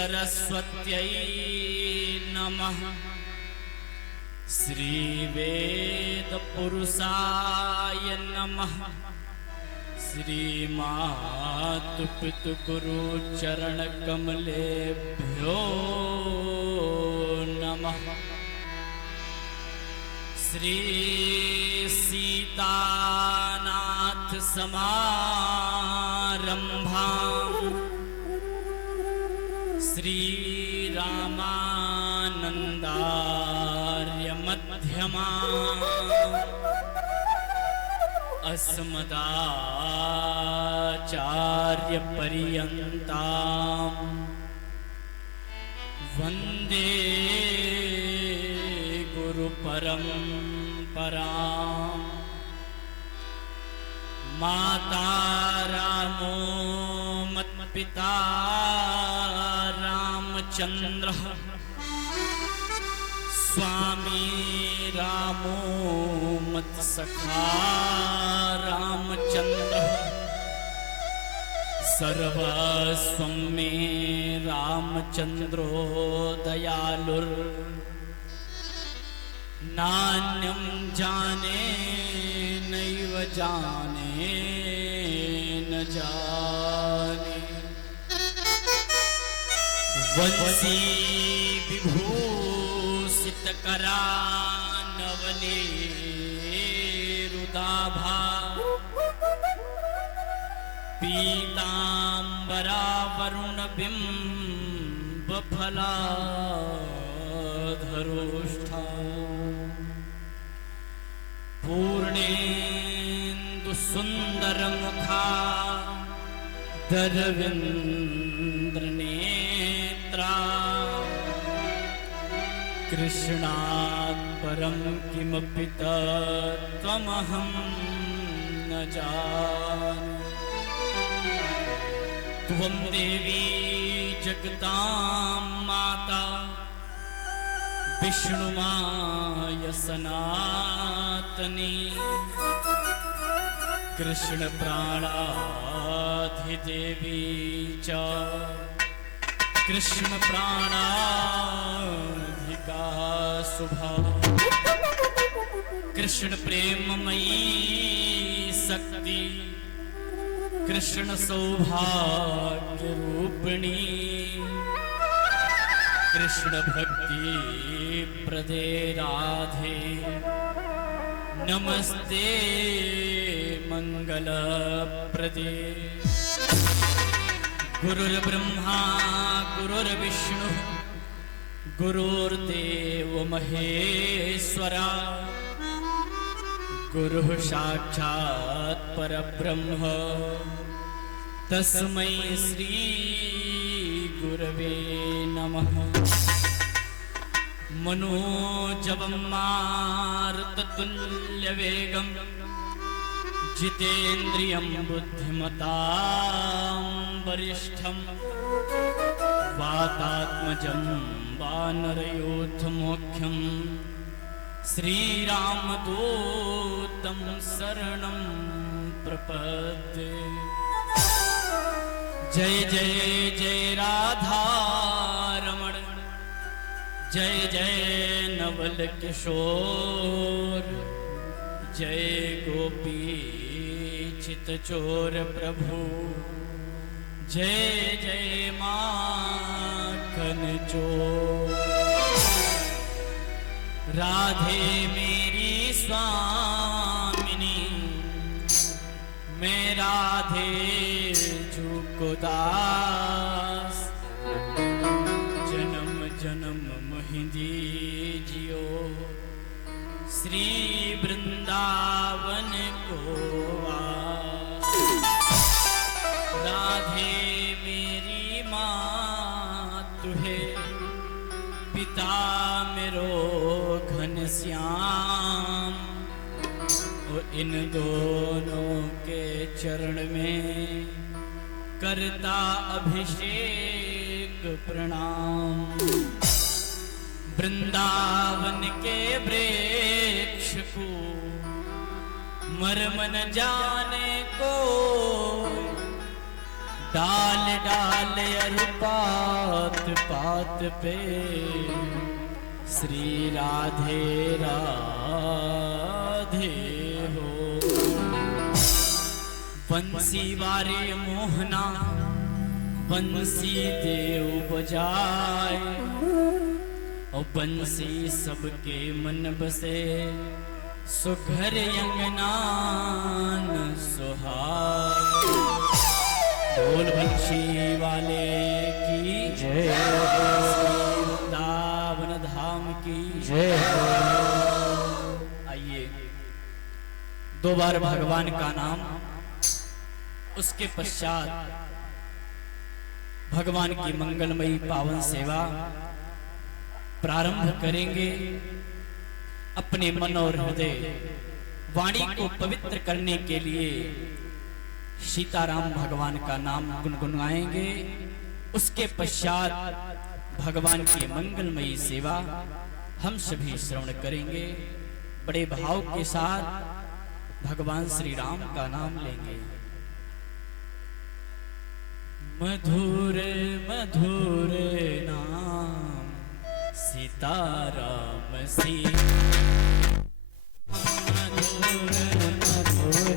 सरस्वत्यै नमः। श्रीवेदपुरुषाय नमः। श्रीमातुपितुगुरुचरणकमलेभ्यो नमः। श्री सीतानाथ समारंभां श्री रामानंदार्य मध्यमां अस्मदाचार्य पर्यन्तां वन्दे गुरु परंपरां। माता रामो मत्पिता रामचंद्रः स्वामी रामो मत्सखा रामचंद्रः सर्वस्वं मे रामचंद्रो दयालुर् नान्यं जाने नैव जाने न जाने। वंशी विभूषितकरानवनेरुदाभा पीतांबरा वरुणबिंबफलाधरोष्ठा पूर्णेन्दु सुंदरमुखा दरविंद्रनेत्रा कृष्णात् परं किमपि तत्त्वमहं न जाने। त्वं देवी जगतां माता विष्णुमाय सनातनी कृष्ण प्राणाधिदेवी च कृष्ण प्राणाधिका शुभा। कृष्ण प्रेममयी शक्ति कृष्ण सौभाग्य रूपिणी कृष्ण भक्ति प्रदे राधे नमस्ते मंगल प्रदे। गुरुर्ब्रह्मा गुरुर्विष्णु गुरुर्देव महेश्वरा गुरुः साक्षात् परब्रह्म तस्मै श्री गुरवे नमः। मनोजवं मारुततुल्यवेगं जितेन्द्रियं बुद्धिमतां वरिष्ठं वातात्मजं वानरयोधमुख्यं श्रीरामदूतं शरणं प्रपद्ये। जय जय जय राधा रमण जय जय नवल किशोर जय गोपी चितचोर प्रभु जय जय माखन चोर। राधे मेरी स्वामिनी मैं राधे को दास जन्म जन्म मोहि दीजियो श्री वृंदावन को आस। राधे मेरी माँ तुहे पिता मेरो घनश्याम और इन दोनों के चरण में करता अभिषेक प्रणाम। वृंदावन के वृक्ष को मर्म न जाने को डाल डाल अर पात पात पे श्री राधे राधे हो। बंसी वारे मोहना बंसी देव बजाए और बंसी सबके मन बसे सुघर अंगनान सुहाग। बोल बंशी वाले की जय, वृंदावन धाम की जय। आइए दो बार भगवान का नाम, उसके पश्चात भगवान की मंगलमयी पावन सेवा प्रारंभ करेंगे। अपने मन और हृदय वाणी को पवित्र करने के लिए सीताराम भगवान का नाम गुनगुनाएंगे। उसके पश्चात भगवान की मंगलमयी सेवा हम सभी श्रवण करेंगे। बड़े भाव के साथ भगवान श्री राम का नाम लेंगे। मधुर मधुर नाम सीताराम सी। मधुर मधुर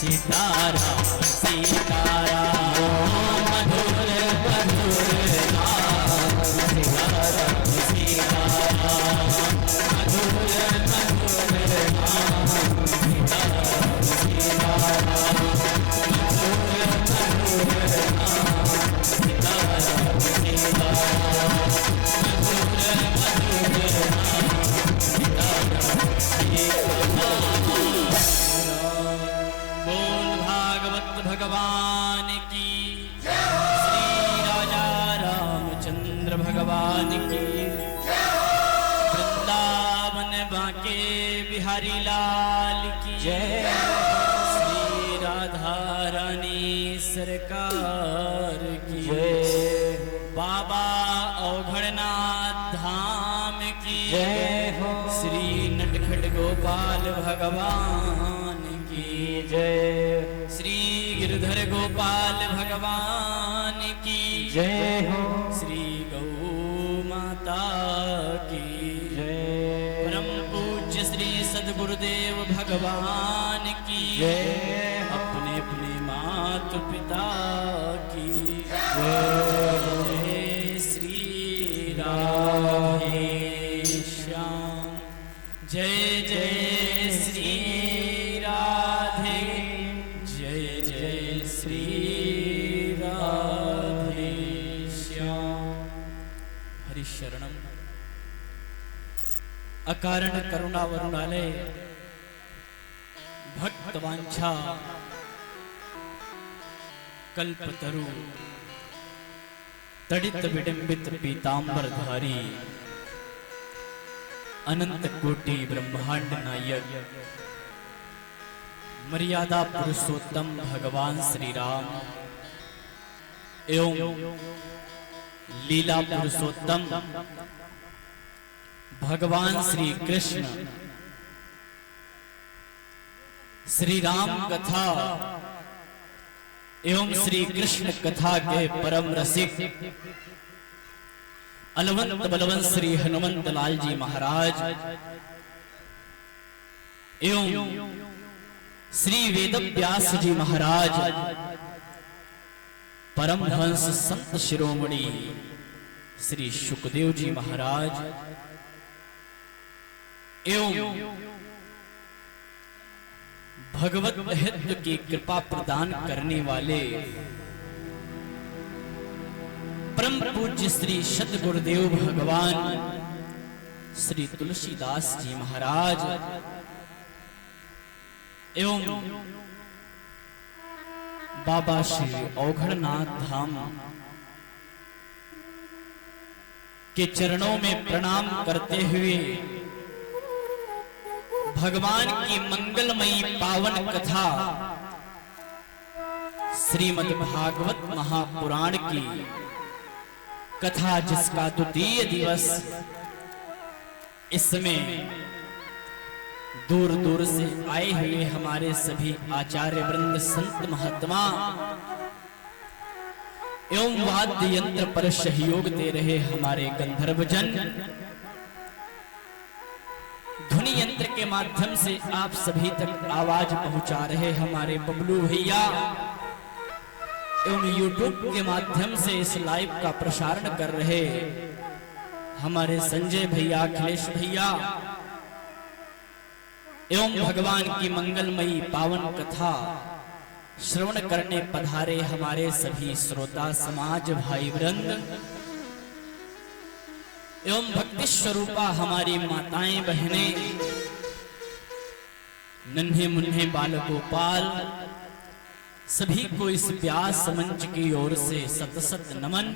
सीताराम सीताराम मधुर मधुर नाम सीताराम सीताराम मधुर मधुर नाम सीताराम सीताराम मधुर मधुर नाम सीताराम सीताराम मधुर मधुर नाम सीताराम सीताराम। बोल भागवत भगवान की, श्री राजा रामचंद्र भगवान की, वृंदावन बांके बिहारी लाल की जय, श्री राधा रानी सरकार की जय, बाबा औघड़नाथ धाम की जय हो, श्री नटखट गोपाल भगवान की जय, श्री गिरधर गोपाल भगवान की जय हो, श्री गौ माता की जय, परम पूज्य श्री सद्गुरुदेव भगवान की जय, अपने अपने माता पिता की जय, श्री राधे श्याम जय जय श्री राधे जय जय श्री राधे श्याम। हरिशरणम अकारण करुणा वरुणालय भक्तवांछा कल्पतरु तड़ित विडंबित पीतांबरधारी अनंत कोटि ब्रह्मांड नायक मर्यादा पुरुषोत्तम भगवान श्री राम एवं लीला पुरुषोत्तम भगवान श्री कृष्ण श्री राम कथा एवं श्री कृष्ण कथा के परम रसिक अलवंत बलवंत श्री हनुमंत लाल जी महाराज एवं श्री वेद व्यास जी महाराज परमहंस संत शिरोमणि श्री शुकदेव जी महाराज एवं भगवत महत्व की कृपा प्रदान करने वाले परम पूज्य श्री सद्गुरुदेव भगवान श्री तुलसीदास जी महाराज एवं बाबा श्री औघड़नाथ धाम के चरणों में प्रणाम करते हुए भगवान की मंगलमयी पावन कथा श्रीमद् भागवत महापुराण की कथा जिसका द्वितीय दिवस इसमें दूर दूर से आए हुए हमारे सभी आचार्य वृंद संत महात्मा एवं वाद्य यंत्र पर सहयोग दे रहे हमारे गंधर्वजन ध्वनि यंत्र के माध्यम से आप सभी तक आवाज पहुंचा रहे हमारे बबलू भैया एवं यूट्यूब के माध्यम से इस लाइव का प्रसारण कर रहे हमारे संजय भैया अखिलेश भैया एवं भगवान की मंगलमयी पावन कथा श्रवण करने पधारे हमारे सभी श्रोता समाज भाई वृंद एवं भक्ति स्वरूपा हमारी माताएं बहनें नन्हे मुन्ने बाल गोपाल सभी को इस व्यास मंच की ओर से सत सत नमन।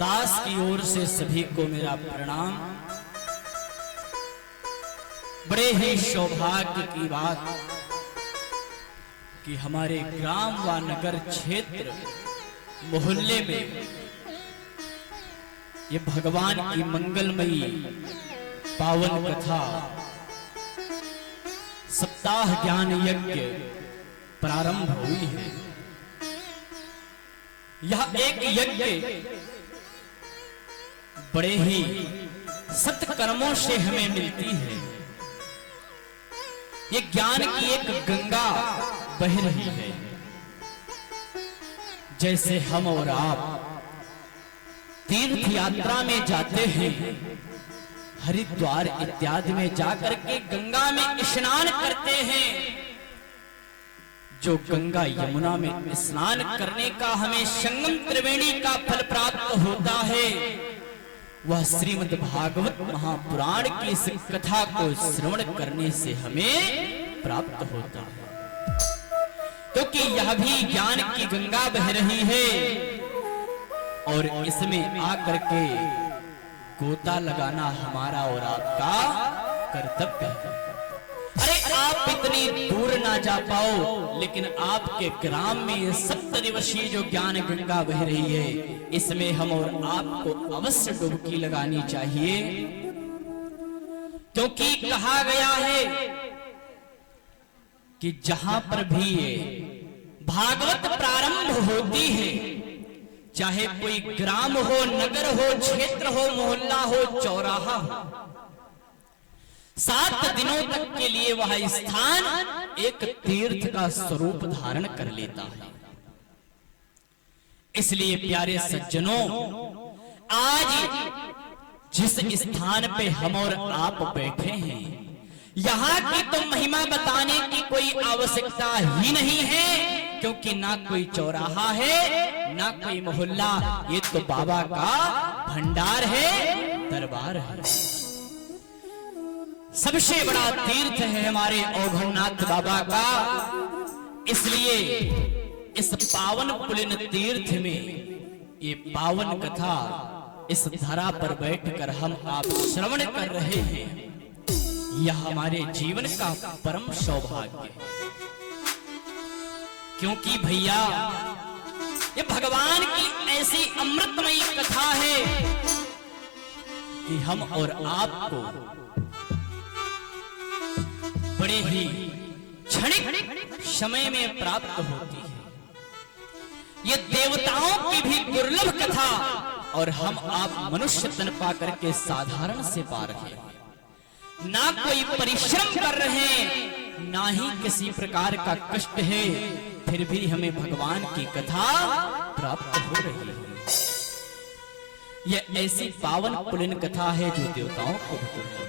दास की ओर से सभी को मेरा प्रणाम। बड़े ही सौभाग्य की बात कि हमारे ग्राम व नगर क्षेत्र मोहल्ले में ये भगवान की मंगलमयी पावन कथा सप्ताह ज्ञान यज्ञ प्रारंभ हुई है। यह एक यज्ञ बड़े ही सत्कर्मों से हमें मिलती है। ये ज्ञान की एक गंगा बह रही है। जैसे हम और आप तीर्थ यात्रा में जाते हैं, हरिद्वार इत्यादि में जाकर के गंगा में स्नान करते हैं, जो गंगा यमुना में स्नान करने का हमें संगम त्रिवेणी का फल प्राप्त होता है, वह श्रीमद् भागवत महापुराण की इस कथा को श्रवण करने से हमें प्राप्त होता है। क्योंकि यह भी ज्ञान की गंगा बह रही है और इसमें आकर के गोता लगाना हमारा और आपका कर्तव्य है। अरे आप इतनी दूर ना जा पाओ, लेकिन आपके ग्राम में ये 7 दिवसीय जो ज्ञान गंगा बह रही है, इसमें हम और आपको अवश्य डुबकी लगानी चाहिए। क्योंकि कहा गया है कि जहां पर भी ये भागवत प्रारंभ होती है, चाहे कोई ग्राम हो, नगर हो, क्षेत्र हो, मोहल्ला हो, चौराहा हो, 7 दिनों तक के लिए वह स्थान एक तीर्थ का स्वरूप धारण कर लेता है। इसलिए प्यारे सज्जनों, आज जिस स्थान पे हम और आप बैठे हैं, यहाँ की तो महिमा बताने की कोई आवश्यकता ही नहीं है, क्योंकि ना कोई चौराहा है, ना कोई मोहल्ला, ये तो बाबा का भंडार है, दरबार है। सबसे बड़ा तीर्थ है हमारे औघड़नाथ बाबा का। इसलिए इस पावन पुलिन तीर्थ में ये पावन कथा इस धरा पर बैठकर हम आप श्रवण कर रहे हैं, यह हमारे जीवन का परम सौभाग्य है। क्योंकि भैया ये भगवान की ऐसी अमृतमयी कथा है कि हम और आपको बड़े ही क्षणिक समय में प्राप्त होती है। ये देवताओं की भी दुर्लभ कथा, और हम आप मनुष्य तन पा करके साधारण से पा रहे हैं। ना कोई परिश्रम कर रहे हैं, ना ही किसी प्रकार का कष्ट है, फिर भी हमें भगवान की कथा प्राप्त हो रही है। यह ऐसी पावन पुलिन कथा है जो देवताओं को भी,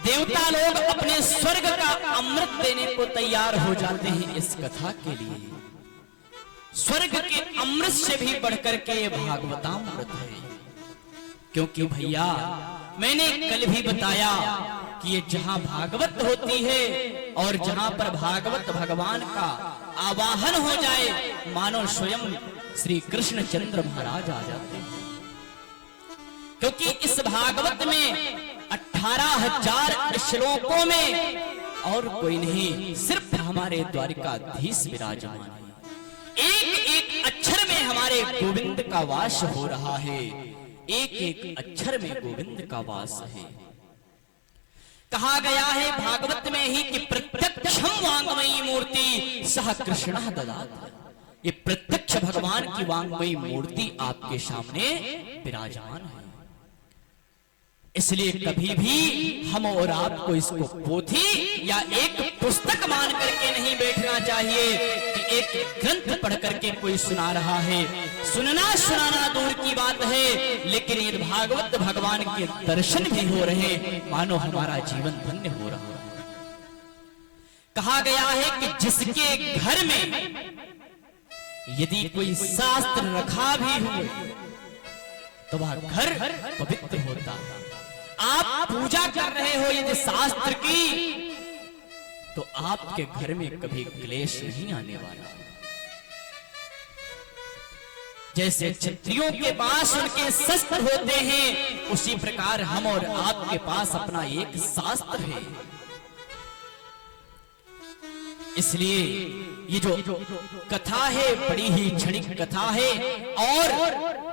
देवता लोग अपने स्वर्ग का अमृत देने को तैयार हो जाते हैं इस कथा के लिए। स्वर्ग के अमृत से भी बढ़कर के ये भागवतामृत है। क्योंकि भैया मैंने कल भी बताया कि ये जहां भागवत होती है और जहां पर भागवत भगवान का आवाहन हो जाए, मानो स्वयं श्री कृष्ण चंद्र महाराज आ जाते हैं। क्योंकि इस भागवत में 18,000 श्लोकों में और कोई नहीं, सिर्फ हमारे द्वारिकाधीश विराजमान है। एक एक अक्षर में हमारे गोविंद का वास हो रहा है, एक एक अक्षर में गोविंद का वास है। कहा गया है भागवत में ही कि प्रत्यक्षम वांगमयी मूर्ति सह कृष्ण ददाति। ये प्रत्यक्ष भगवान की वांगमयी मूर्ति आपके सामने विराजमान है। इसलिए कभी भी हम और आपको इसको पोथी या एक पुस्तक मान करके नहीं बैठना चाहिए कि एक ग्रंथ पढ़ करके कोई सुना रहा है। सुनना सुनाना दूर की बात है, लेकिन ये भागवत भगवान के दर्शन भी हो रहे, मानो हमारा जीवन धन्य हो रहा है। कहा गया है कि जिसके घर में यदि कोई शास्त्र रखा भी हो तो वह घर पवित्र होता है। आप पूजा कर रहे हो यदि शास्त्र की, तो आपके घर में कभी क्लेश नहीं आने वाला। जैसे क्षत्रियों के पास उनके शस्त्र होते हैं, उसी प्रकार हम और आपके पास अपना एक शास्त्र है। इसलिए ये जो कथा है बड़ी ही क्षणिक कथा है। और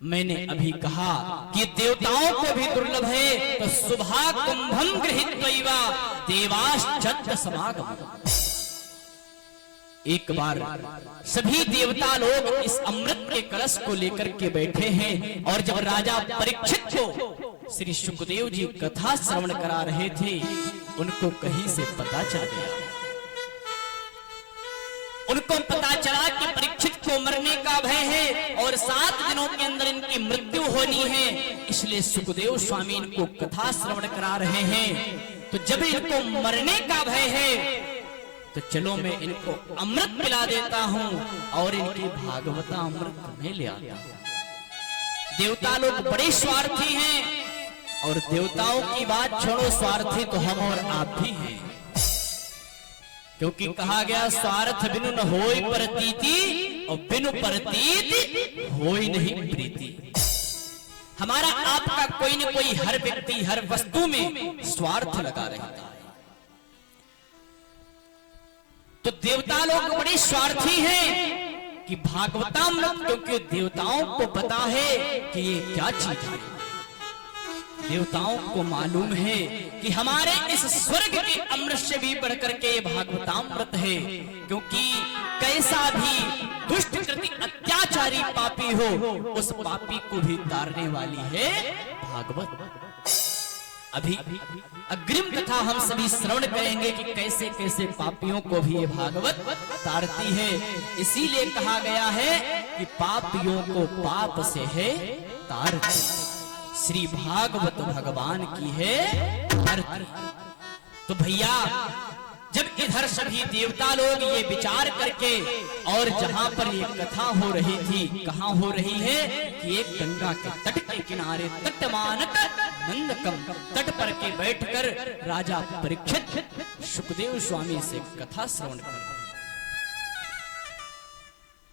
मैंने अभी कहा कि देवताओं को भी दुर्लभ है, तो सुभा कुंभम गृहीत्वैवा देवाश्चन्द्र समागम। एक बार सभी देवता लोग इस अमृत के कलश को लेकर के बैठे हैं, और जब राजा परीक्षित को श्री सुखदेव जी कथा श्रवण करा रहे थे, उनको कहीं से पता चल गया। उनको पता चला कि परीक्षित को मरने का भय है और 7 दिनों के अंदर इनकी मृत्यु होनी है, इसलिए सुखदेव स्वामी इनको कथा श्रवण करा रहे हैं। तो जब इनको मरने का भय है तो चलो मैं इनको अमृत पिला देता हूं और इनकी भागवता अमृत में ले आता हूं। देवता लोग बड़े स्वार्थी हैं और देवताओं की बात छोड़ो, स्वार्थी तो हम और आप भी हैं, क्योंकि कहा गया स्वार्थ बिनु न होई प्रतीति और बिनु प्रतीति होई नहीं प्रीति। हमारा आपका कोई न कोई, हर व्यक्ति हर वस्तु में स्वार्थ लगा रहता है। तो देवता लोग बड़े स्वार्थी हैं कि भागवतामृत, क्योंकि देवताओं को पता है कि ये क्या चीज है। देवताओं को मालूम है कि हमारे इस स्वर्ग के अमृत से भी बढ़कर के ये भागवतामृत है, क्योंकि कैसा भी दुष्ट कृति अत्याचारी पापी हो, उस पापी को भी तारने वाली है भागवत। अभी अग्रिम कथा हम सभी श्रवण करेंगे कि कैसे कैसे पापियों को भी ये भागवत तारती है। इसीलिए कहा गया है कि पापियों को पाप से है तारती, श्री भागवत भगवान की है तारती। तो भैया जब इधर सभी देवता लोग ये विचार करके, और जहां पर ये कथा हो रही थी, कहां हो रही है कि एक गंगा के तट के किनारे तटमानक नंदकम तट पर के बैठकर राजा परीक्षित सुखदेव स्वामी से कथा श्रवण कर।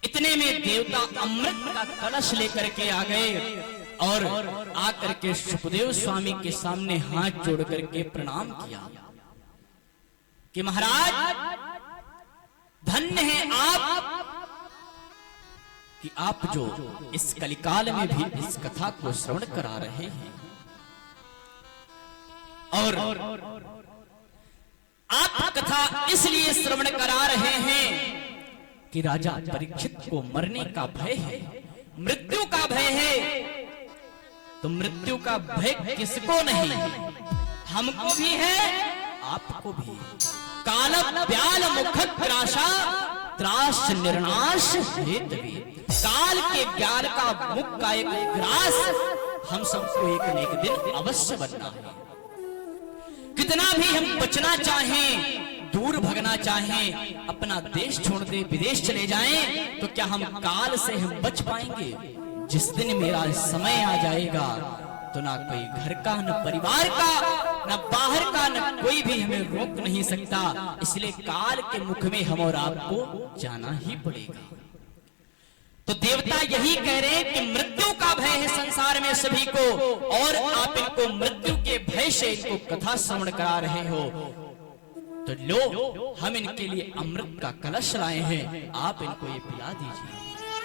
इतने में देवता अमृत का कलश लेकर के आ गए और आकर के सुखदेव स्वामी के सामने हाथ जोड़ करके प्रणाम किया कि महाराज धन्य है आप कि आप जो इस कलिकाल में भी इस कथा को श्रवण करा रहे हैं, और आप कथा इसलिए श्रवण करा रहे हैं कि राजा परीक्षित को मरने का भय है, मृत्यु का भय है। तो मृत्यु का भय किसको नहीं, हमको भी है आपको भी। काल ब्याल मुख त्रासा त्रास निर्नाश हेतवे, काल के ब्याल का मुख का एक ग्रास हम सबको एक न एक दिन अवश्य बनना है। कितना भी हम बचना चाहें, दूर भगना चाहें, अपना देश छोड़ दे विदेश चले जाएं, तो क्या हम काल से हम बच पाएंगे? जिस दिन मेरा समय आ जाएगा तो ना कोई घर का, न परिवार का, न बाहर का, न कोई भी हमें रोक नहीं सकता। इसलिए काल के मुख में हम और आपको जाना ही पड़ेगा। तो देवता यही कह रहे हैं कि मृत्यु का भय है संसार में सभी को, और आप इनको मृत्यु के भय से इनको कथा श्रवण करा रहे हो। तो लो हम इनके लिए अमृत का कलश लाए हैं, आप इनको ये पिला दीजिए,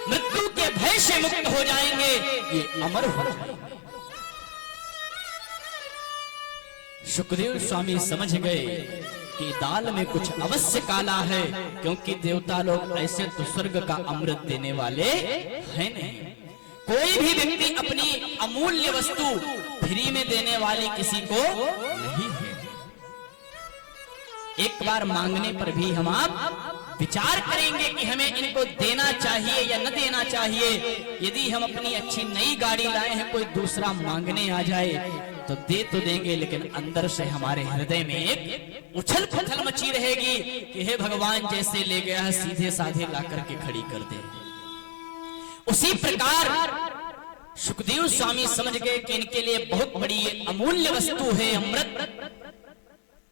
मृत्यु के भय से मुक्त हो जाएंगे, ये अमर हो जाएंगे। सुखदेव स्वामी समझ गए कि दाल में कुछ अवश्य काला है, क्योंकि देवता लोग ऐसे तो स्वर्ग का अमृत देने वाले हैं नहीं। कोई भी व्यक्ति अपनी अमूल्य वस्तु फ्री में देने वाले किसी को नहीं है। एक बार मांगने पर भी हम आप विचार करेंगे कि हमें इनको देना चाहिए या न देना चाहिए। यदि हम अपनी अच्छी नई गाड़ी लाए हैं, कोई दूसरा मांगने आ जाए तो दे तो देंगे, लेकिन अंदर से हमारे हृदय में एक उछल पुछल मची रहेगी कि हे भगवान, जैसे ले गया है सीधे साधे ला करके खड़ी कर दे। उसी प्रकार सुखदेव स्वामी समझ गए कि इनके लिए बहुत बड़ी अमूल्य वस्तु है अमृत,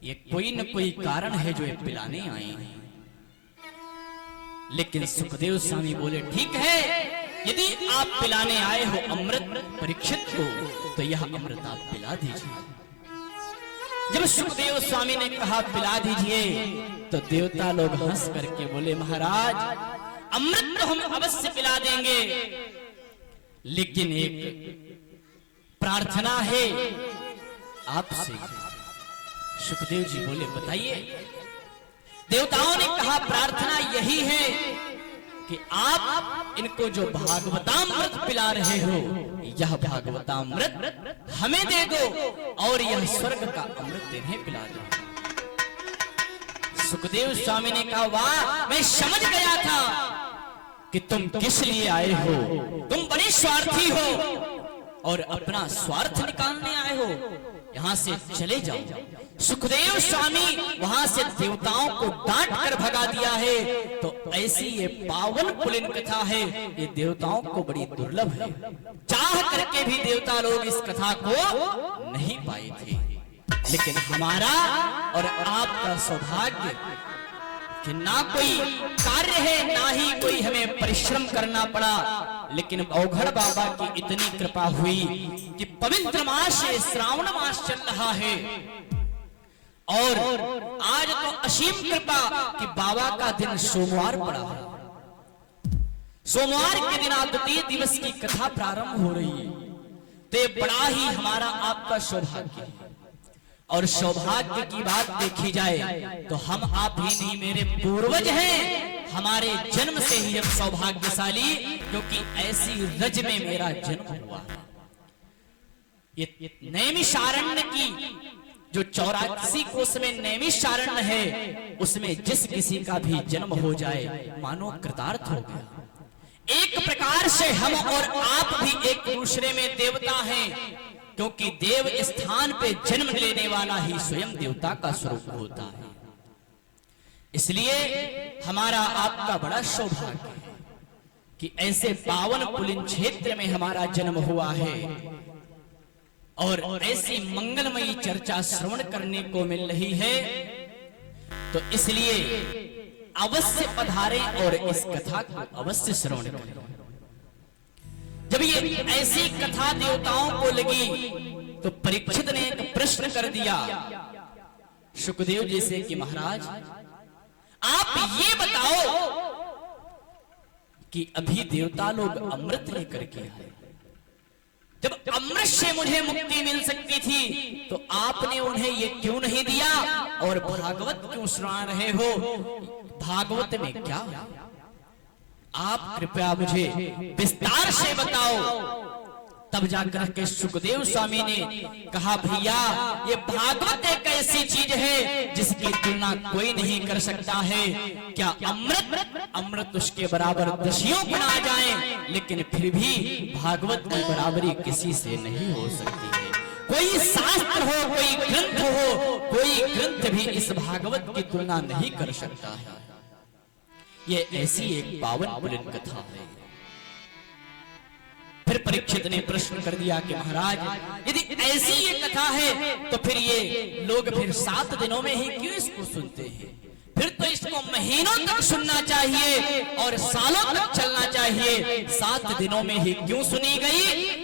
ये कोई न कोई कारण है जो ये पिलाने आए हैं। लेकिन सुखदेव स्वामी बोले ठीक है, यदि आप पिलाने आए हो अमृत परीक्षित को, तो यह अमृत आप पिला दीजिए। जब सुखदेव स्वामी ने कहा पिला दीजिए, तो देवता लोग हंस करके बोले महाराज अमृत तो हम अवश्य पिला देंगे, लेकिन एक प्रार्थना है आपसे। सुखदेव जी बोले बताइए। देवताओं ने कहा प्रार्थना यही है कि आप इनको जो भागवतामृत पिला रहे हो, यह भागवतामृत हमें दे दो और यह स्वर्ग का अमृत इन्हें पिला दो। सुखदेव स्वामी ने कहा, वाह, मैं समझ गया था कि तुम किस लिए आए हो। तुम बड़े स्वार्थी हो और अपना स्वार्थ निकालने आए हो। यहां से चले जाओ। सुखदेव स्वामी वहां से देवताओं को डांट कर भगा दिया है। तो ऐसी ये पावन पुलिन कथा है, ये देवताओं को बड़ी दुर्लभ है। चाह करके भी देवता लोग इस कथा को नहीं पाए थे। लेकिन हमारा और आपका सौभाग्य कि ना कोई कार्य है, ना ही कोई हमें परिश्रम करना पड़ा, लेकिन औघड़ बाबा की इतनी कृपा हुई कि पवित्र मास श्रावण मास चल रहा है और आज तो असीम कृपा कि बाबा का दिन सोमवार पड़ा है। सोमवार के दिन द्वितीय दिवस की कथा प्रारंभ हो रही है। तो ये बड़ा ही हमारा आपका सौभाग्य है। और सौभाग्य की बात देखी जाए तो हम आप ही नहीं, मेरे पूर्वज हैं। हमारे जन्म से ही हम सौभाग्यशाली, क्योंकि ऐसी रज में मेरा जन्म हुआ। ये नैमिषारण्य की जो 84 कोस में नैमिषारण्य है, उसमें जिस किसी का भी जन्म हो जाए मानो कृतार्थ हो गया। एक प्रकार से हम और आप भी एक दूसरे में देवता हैं, क्योंकि देव स्थान पे जन्म लेने वाला ही स्वयं देवता का स्वरूप होता है। इसलिए हमारा आपका बड़ा सौभाग्य है कि ऐसे पावन पुलिन क्षेत्र में हमारा जन्म हुआ है और ऐसी मंगलमयी चर्चा श्रवण करने को मिल रही है। तो इसलिए अवश्य पधारें और इस कथा को अवश्य श्रवण करें। जब ये ऐसी कथा देवताओं को लगी तो परीक्षित ने एक प्रश्न कर दिया सुखदेव जी से कि महाराज, आप ये बताओ कि अभी देवता लोग अमृत लेकर के आए, जब अमृत से मुझे मुक्ति मिल सकती थी तो आपने उन्हें ये क्यों नहीं दिया और भागवत क्यों सुना रहे हो? भागवत में क्या है? आप कृपया मुझे विस्तार से बताओ। तब जाकर के सुखदेव स्वामी ने कहा, भैया ये भागवत एक ऐसी चीज है जिसकी तुलना कोई नहीं कर सकता है। क्या अमृत उसके बराबर दसियों गुना जाए, लेकिन फिर भी भागवत की बराबरी किसी से नहीं हो सकती है। कोई शास्त्र हो, कोई ग्रंथ हो, कोई ग्रंथ भी इस भागवत की तुलना नहीं कर सकता है। ये ऐसी एक पावन पुलिन कथा है। फिर परीक्षित ने प्रश्न कर दिया कि महाराज, यदि ऐसी ये कथा है तो फिर ये लोग फिर 7 दिनों में ही क्यों इसको सुनते हैं? फिर तो इसको महीनों तक सुनना चाहिए और सालों तक चलना चाहिए। 7 दिनों में ही क्यों सुनी गई?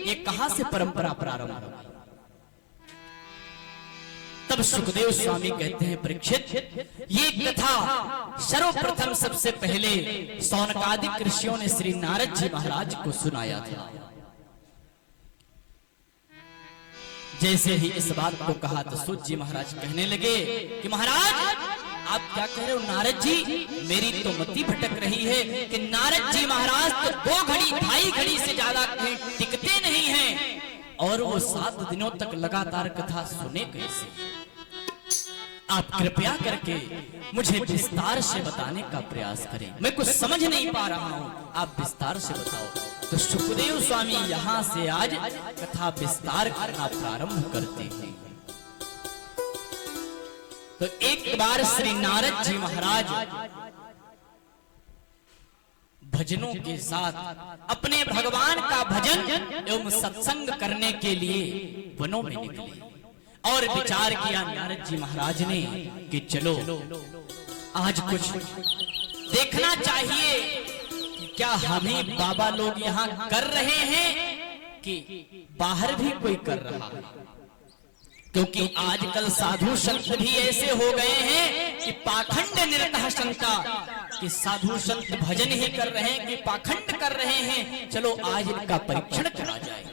ये कहां से परंपरा प्रारंभ हुई? तब सुखदेव स्वामी कहते हैं, परीक्षित ये कथा सर्वप्रथम सबसे पहले सौनकादिक ऋषियों ने श्री नारद जी महाराज को सुनाया था। जैसे ही इस बात को कहा तो सूत जी महाराज कहने लगे कि महाराज आप क्या कह रहे हो? नारद जी, मेरी तो मति भटक रही है कि नारद जी महाराज तो 2 घड़ी 2.5 घड़ी से ज्यादा टिकते नहीं हैं और वो 7 दिनों तक लगातार कथा सुने कैसे? आप कृपया करके मुझे विस्तार से बताने का प्रयास करें, मैं कुछ समझ नहीं पा रहा हूं, आप विस्तार से बताओ। तो सुखदेव स्वामी यहां से आज कथा विस्तार करना प्रारंभ करते हैं। तो एक बार श्री नारद जी महाराज भजनों के साथ अपने भगवान का भजन एवं सत्संग करने के लिए वनों में निकले और विचार किया नारद जी महाराज ने कि चलो आज कुछ देखना चाहिए कि क्या हम ही बाबा लोग यहाँ कर रहे हैं कि बाहर भी कोई कर रहा है। क्योंकि आजकल साधु संत भी ऐसे हो गए हैं कि पाखंड निरतः शंका कि साधु संत भजन ही कर रहे हैं कि पाखंड कर रहे हैं। चलो आज इनका परीक्षण करा जाए।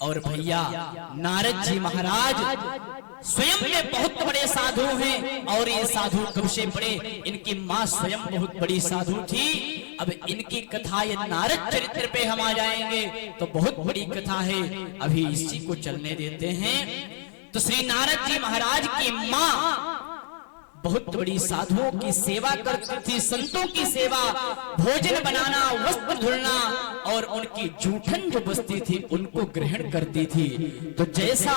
और भैया नारद जी महाराज स्वयं में बहुत बड़े साधु हैं और ये साधु कब से बड़े, इनकी माँ स्वयं बहुत बड़ी साधु थी। अब इनकी कथा ये नारद चरित्र पे हम आ जाएंगे तो बहुत बड़ी कथा है, अभी इसी को चलने देते हैं। तो श्री नारद जी महाराज की माँ बहुत बड़ी साधुओं की सेवा करती थी, संतों की सेवा, भोजन बनाना, वस्त्र धुलना और उनकी जूठन जो बस्ती थी उनको ग्रहण करती थी। तो जैसा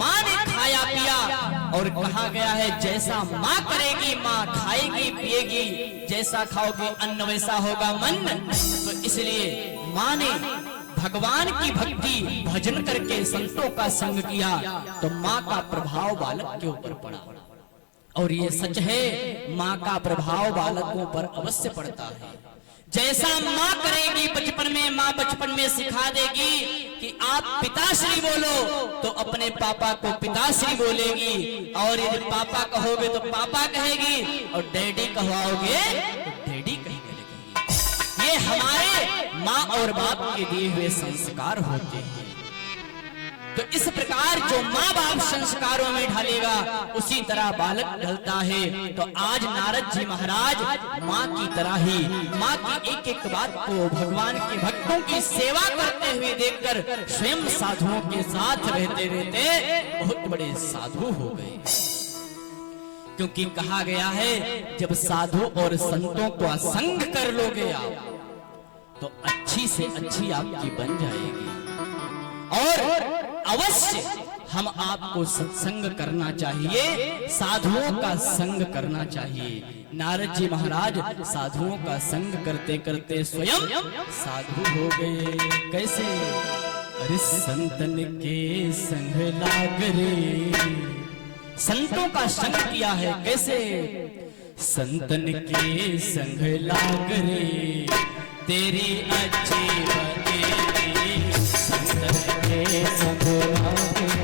माँ ने खाया पिया, और कहा गया है जैसा माँ करेगी माँ खाएगी पिएगी, जैसा खाओगे अन्न वैसा होगा मन। तो इसलिए माँ ने भगवान की भक्ति भजन करके संतों का संग किया, तो माँ का प्रभाव बालक के ऊपर पड़ा। और ये सच है, माँ का प्रभाव बालकों पर अवश्य पड़ता है। जैसा माँ करेगी बचपन में, माँ बचपन में सिखा देगी कि आप पिताश्री बोलो, तो अपने पापा को पिताश्री बोलेगी, और यदि पापा कहोगे तो पापा कहेगी, और डैडी कहवाओगे तो डैडी कहने लगेगी। ये हमारे माँ और बाप के दिए हुए संस्कार होते हैं। तो इस प्रकार जो माँ बाप संस्कारों में ढालेगा उसी तरह बालक ढलता है। तो आज नारद जी महाराज माँ की तरह ही माँ की एक एक बात को भगवान के भक्तों की सेवा करते हुए देखकर स्वयं साधुओं के साथ रहते रहते बहुत बड़े साधु हो गए। क्योंकि कहा गया है जब साधु और संतों का संग कर लोगे आप तो अच्छी से अच्छी आपकी बन जाएगी। और अवश्य हम आपको सत्संग करना चाहिए, साधुओं का संग करना चाहिए। नारद जी महाराज साधुओं का संग करते करते स्वयं साधु हो गए। कैसे? अरे संतन के संग लाग रे, संतों का संग किया है। कैसे? संतन के संग लाग रे, तेरी अच्छी बनेगी, संतन के संग लाग रे,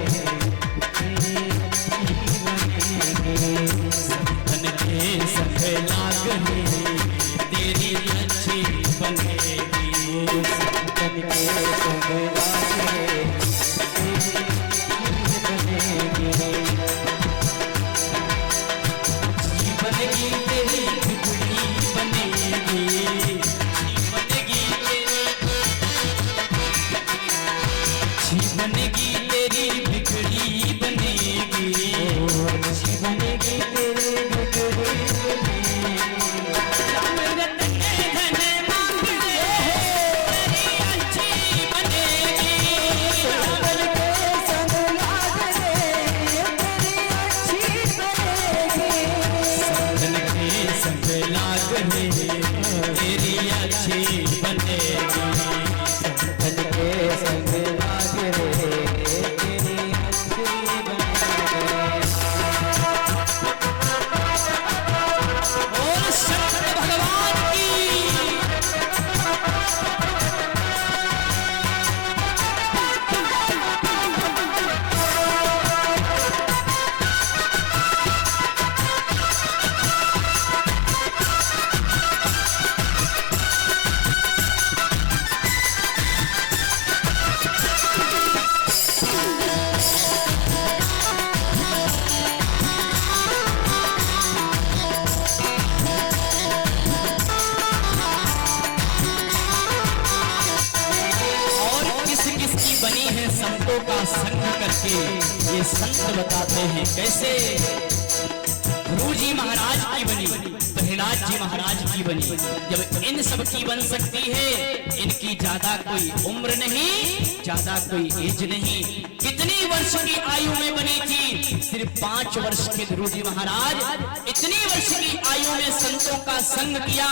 संतन के संग लाग रे, तेरी अच्छी बनेगी, संतन के संग लाग रे, बनेगी तेरी बिगड़ी बनेगी, बनेगी तेरी बिगड़ी बनेगी, बनेगी तेरी बिगड़ी बनेगी। राम रतन धन मांग ले, तेरी अच्छी बनेगी, संतन के संग लाग रे, तेरी अच्छी बनेगी, संतन के संग लाग रे, तेरी अच्छी बनेगी, संतन के संग लाग रे, तेरी अच्छी बनेगी। और शंकर भगवान की संतों का संग करके ये संत बताते हैं। कैसे? गुरु जी महाराज की बनी, प्रहलाद जी महाराज की बनी। जब इन सब की बन सकती है, इनकी ज्यादा कोई उम्र नहीं, ज्यादा कोई एज नहीं। कितनी वर्ष की आयु में बनी थी? सिर्फ 5 वर्ष के गुरु जी महाराज इतनी वर्ष की आयु में संतों का संग किया,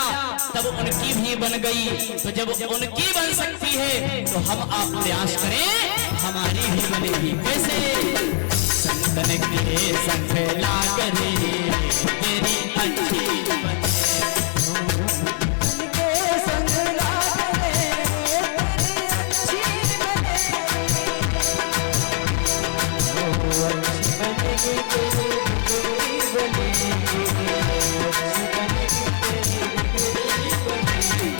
तब उनकी भी बन गई। तो जब उनकी बन सकती है तो हम आप प्रयास करें हमारी भी बनेगी। कैसे? संतन के संग लाग रे, तेरी अच्छी बनेगी, संग लाग रे, तेरी अच्छी बनेगी, तेरी बिगड़ी बनेगी,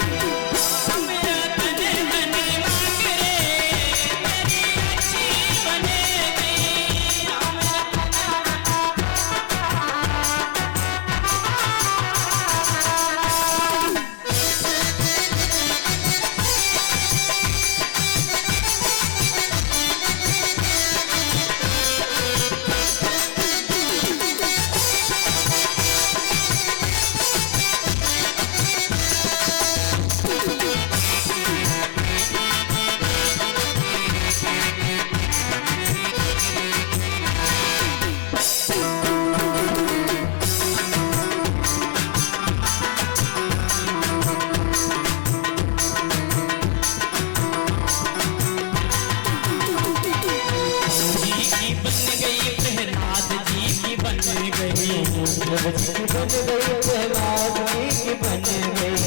बन गई प्रहलाद जी की बन गई,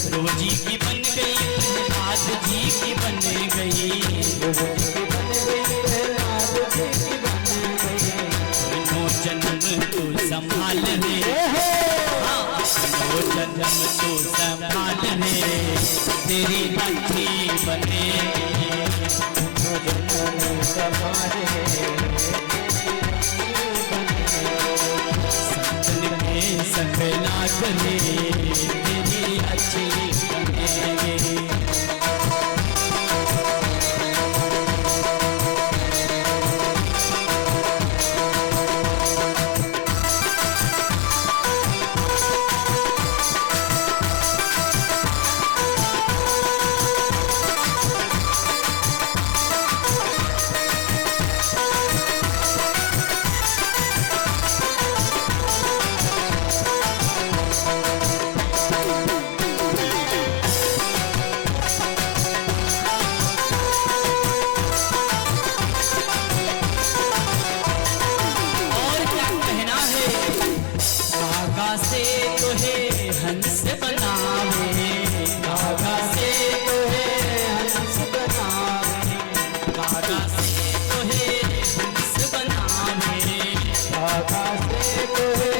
ध्रुव जी की बन गई प्रहलाद जी की बन गई, ध्रुव जी की बन गई प्रहलाद जी की बन गई। तीनों जन्म तू संभाल रे, तीनों जन्म तू संभाल रे, तेरी अच्छी बनेगी, तीनों जन्म संभाल रे, संतन के संग लाग रे, तेरी अच्छी बनेगी। से तो है हंस बनावे, कागा से तो है हंस बनावे, कागा से तो है हंस बनावे, कागा से तो है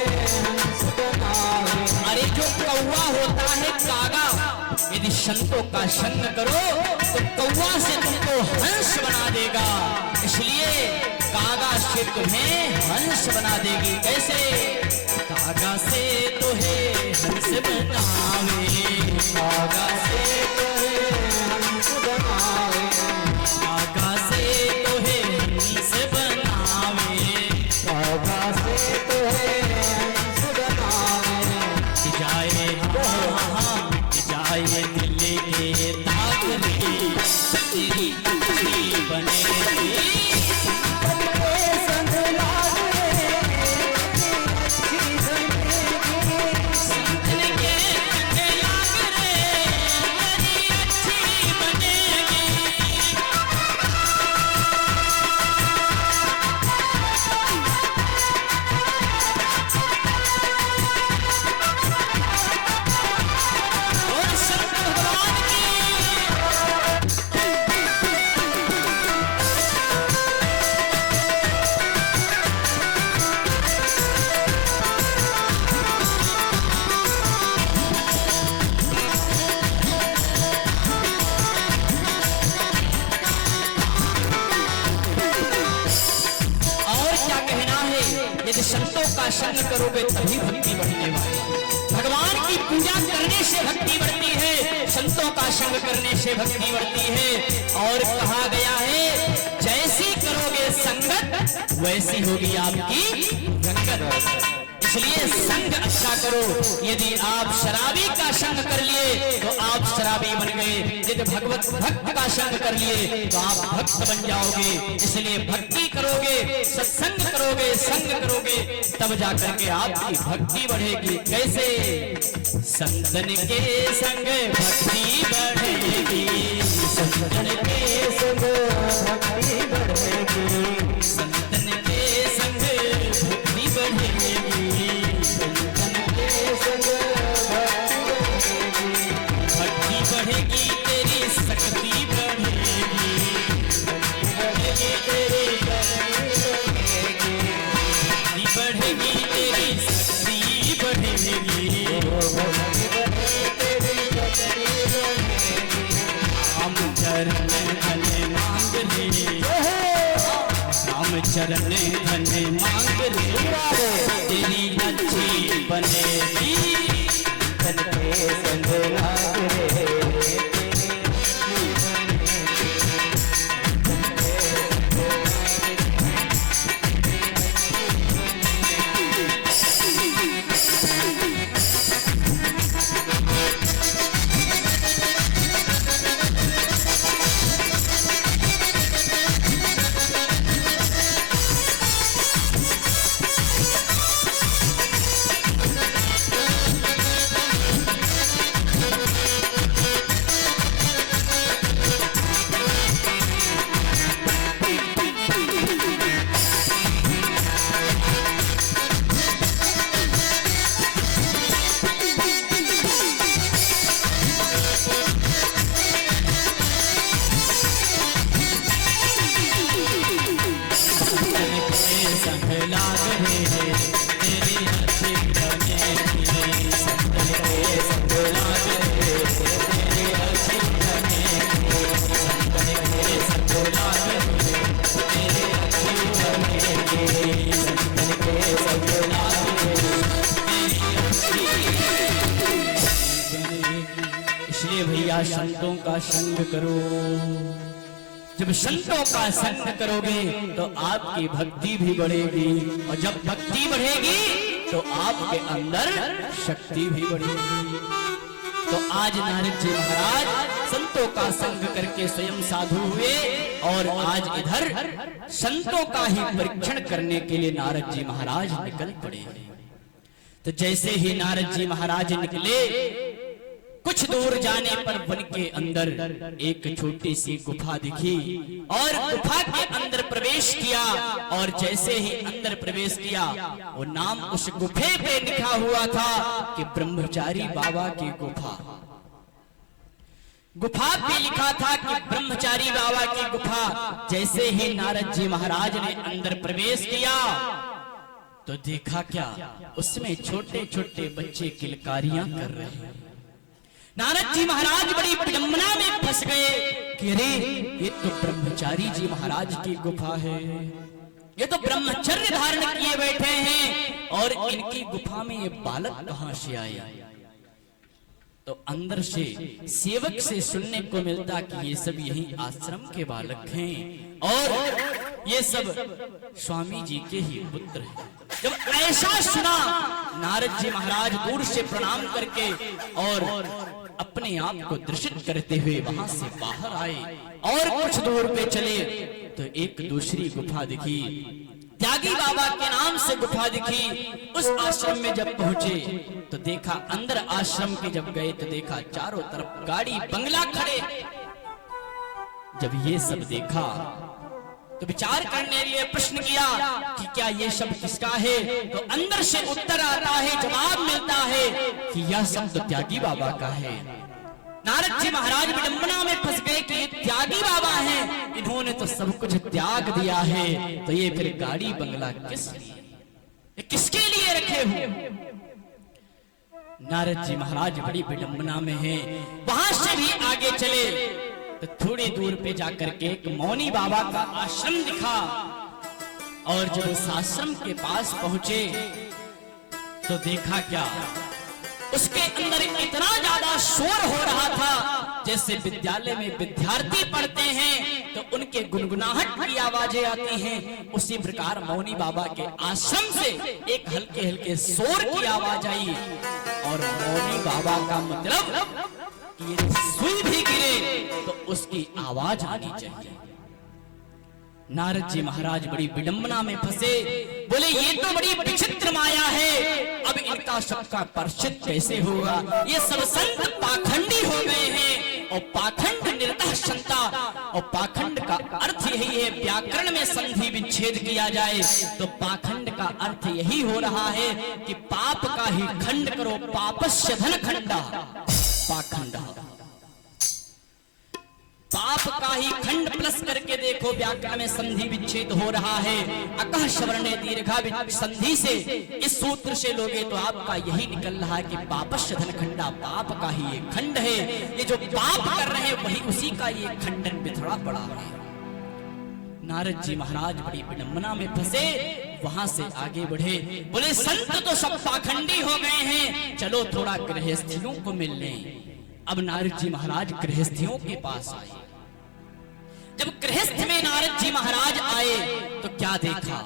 हंस बनावे। अरे जो कौवा होता है कागा, यदि संतों का संग करो तो कौवा से तुमको हंस बना देगा, इसलिए कागा से तुम्हें हंस बना देगी। कैसे? कागा से तो है हंस बनावे, कागा से तो है हंस बनावे, कागा से तो है हंस बनावे, कागा से तो है हंस बनावे। जाए जाए दिल के ताक रे, तेरी अच्छी बनेगी, संग लाग रे, अच्छी बनेगी, संतन के संग लाग रे, तेरी अच्छी बनेगी। और संत भगवान की और क्या कहना है? यदि संतों का संग करोगे तभी भक्ति बढ़ने वाली। भगवान की पूजा करने से भक्ति बढ़ती है, संतों का संग करने से भक्ति बढ़ती है। और कहा गया है जैसी करोगे संगत वैसी होगी आपकी रंगत, इसलिए संग अच्छा करो। यदि आप शराबी का संग कर लिए तो आप शराबी बन गए, यदि भगवत भक्त का संग कर लिए तो आप भक्त बन जाओगे। इसलिए भक्ति करोगे, सत्संग करोगे, संग करोगे, तब जाकर के आपकी भक्ति बढ़ेगी। कैसे? संतन के संग भक्ति बढ़ेगी, संतन के संग भक्ति बढ़ेगी, संतन के संग भक्ति बढ़ेगी, संतन के संग भक्ति भक्ति बढ़ेगी, बढ़ेगी तेरी शक्ति बढ़ेगी, बढ़ेगी तेरी भक्ति बढ़ेगी तेरी शक्ति बढ़ेगी, हम चरण धन मांग रे, हम चरण धन मांग रे, तेरी अच्छी बनेगी, संतन के संग लाग रे, मेरे भैया संतों का संग करो। जब संतों का संग करोगे तो आपकी भक्ति भी बढ़ेगी, और जब भक्ति बढ़ेगी तो आपके अंदर शक्ति भी बढ़ेगी। तो आज नारद जी महाराज संतों का संग करके स्वयं साधु हुए, और आज इधर संतों का ही परीक्षण करने के लिए नारद जी महाराज निकल पड़े। तो जैसे ही नारद जी महाराज निकले, कुछ दूर जाने पर वन के अंदर एक छोटी सी गुफा दिखी, और गुफा के अंदर प्रवेश किया। और जैसे ही अंदर प्रवेश किया, वो नाम उस गुफे पे लिखा हुआ था कि ब्रह्मचारी बाबा की गुफा। गुफा पे लिखा था कि ब्रह्मचारी बाबा की गुफा। जैसे ही नारद जी महाराज ने अंदर प्रवेश किया तो देखा क्या, उसमें छोटे छोटे बच्चे किलकारियां कर रहे हैं। नारद जी महाराज बड़ी विडंबना में फंस गए कि अरे ये तो ब्रह्मचारी जी महाराज की गुफा है, ये तो ब्रह्मचर्य धारण किए बैठे हैं, और इनकी गुफा में ये बालक कहां से आए। तो अंदर से सेवक से सुनने को मिलता कि ये सब यही आश्रम के बालक हैं, और ये सब स्वामी जी के ही पुत्र हैं। जब ऐसा सुना, नारद जी महाराज दूर से प्रणाम करके और अपने आप को दर्शित करते हुए वहां से बाहर आए, और कुछ दूर पे चले तो एक दूसरी गुफा दिखी, त्यागी बाबा के नाम से गुफा दिखी। उस आश्रम में जब पहुंचे तो देखा, अंदर आश्रम के जब गए तो देखा चारों तरफ गाड़ी बंगला खड़े। जब ये सब देखा तो विचार करने के लिए प्रश्न किया कि क्या ये सब किसका है। तो अंदर से उत्तर आता है, जवाब मिलता है कि यह सब तो त्यागी बाबा का है। नारद जी महाराज विडंबना में फंस गए कि ये त्यागी बाबा हैं, इन्होंने तो सब कुछ त्याग दिया है, तो ये फिर गाड़ी बंगला किस लिए, किसके लिए रखे हुए। नारद जी महाराज बड़ी विडंबना में हैं। वहां से भी आगे चले तो थोड़ी दूर पे जाकर के एक मौनी बाबा का आश्रम दिखा, और जब उस आश्रम के पास पहुंचे तो देखा क्या, उसके अंदर इतना ज्यादा शोर हो रहा था जैसे विद्यालय में विद्यार्थी पढ़ते हैं तो उनके गुनगुनाहट की आवाजें आती हैं। उसी प्रकार मौनी बाबा के आश्रम से एक हल्के हल्के शोर की आवाज आई, और मौनी बाबा का मतलब कि ये सुई भी गिरे तो उसकी आवाज आनी चाहिए। नारद जी महाराज बड़ी विडंबना में फंसे, बोले ये तो बड़ी विचित्र माया है, अब इनका सबका परिचित कैसे होगा। ये सब संत पाखंडी हो गए हैं, और पाखंड निर्दह संता, और पाखंड का अर्थ यही है, व्याकरण में संधि विच्छेद किया जाए तो पाखंड का अर्थ यही हो रहा है कि पाप का ही खंड करो, पापस्य धन खंडा पाखंड। पाप का ही खंड प्लस करके देखो, व्याकरण में संधि विच्छेद हो रहा है। अकह श्रवणे दीर्घा संधि से इस सूत्र से लोगे तो आपका यही निकल रहा है कि पापस्य धन खंडा, पाप का ही ये खंड है। ये जो पाप कर रहे हैं वही उसी का ये खंडन बिथड़ा पड़ा है। नारद जी महाराज बड़ी विडंबना में फंसे, वहां से आगे बढ़े, बोले संत तो सब पाखंडी हो गए हैं, चलो थोड़ा गृहस्थियों को मिल लें। अब नारद जी महाराज गृहस्थियों के पास आए। जब गृहस्थ में नारद जी महाराज आए तो क्या देखा,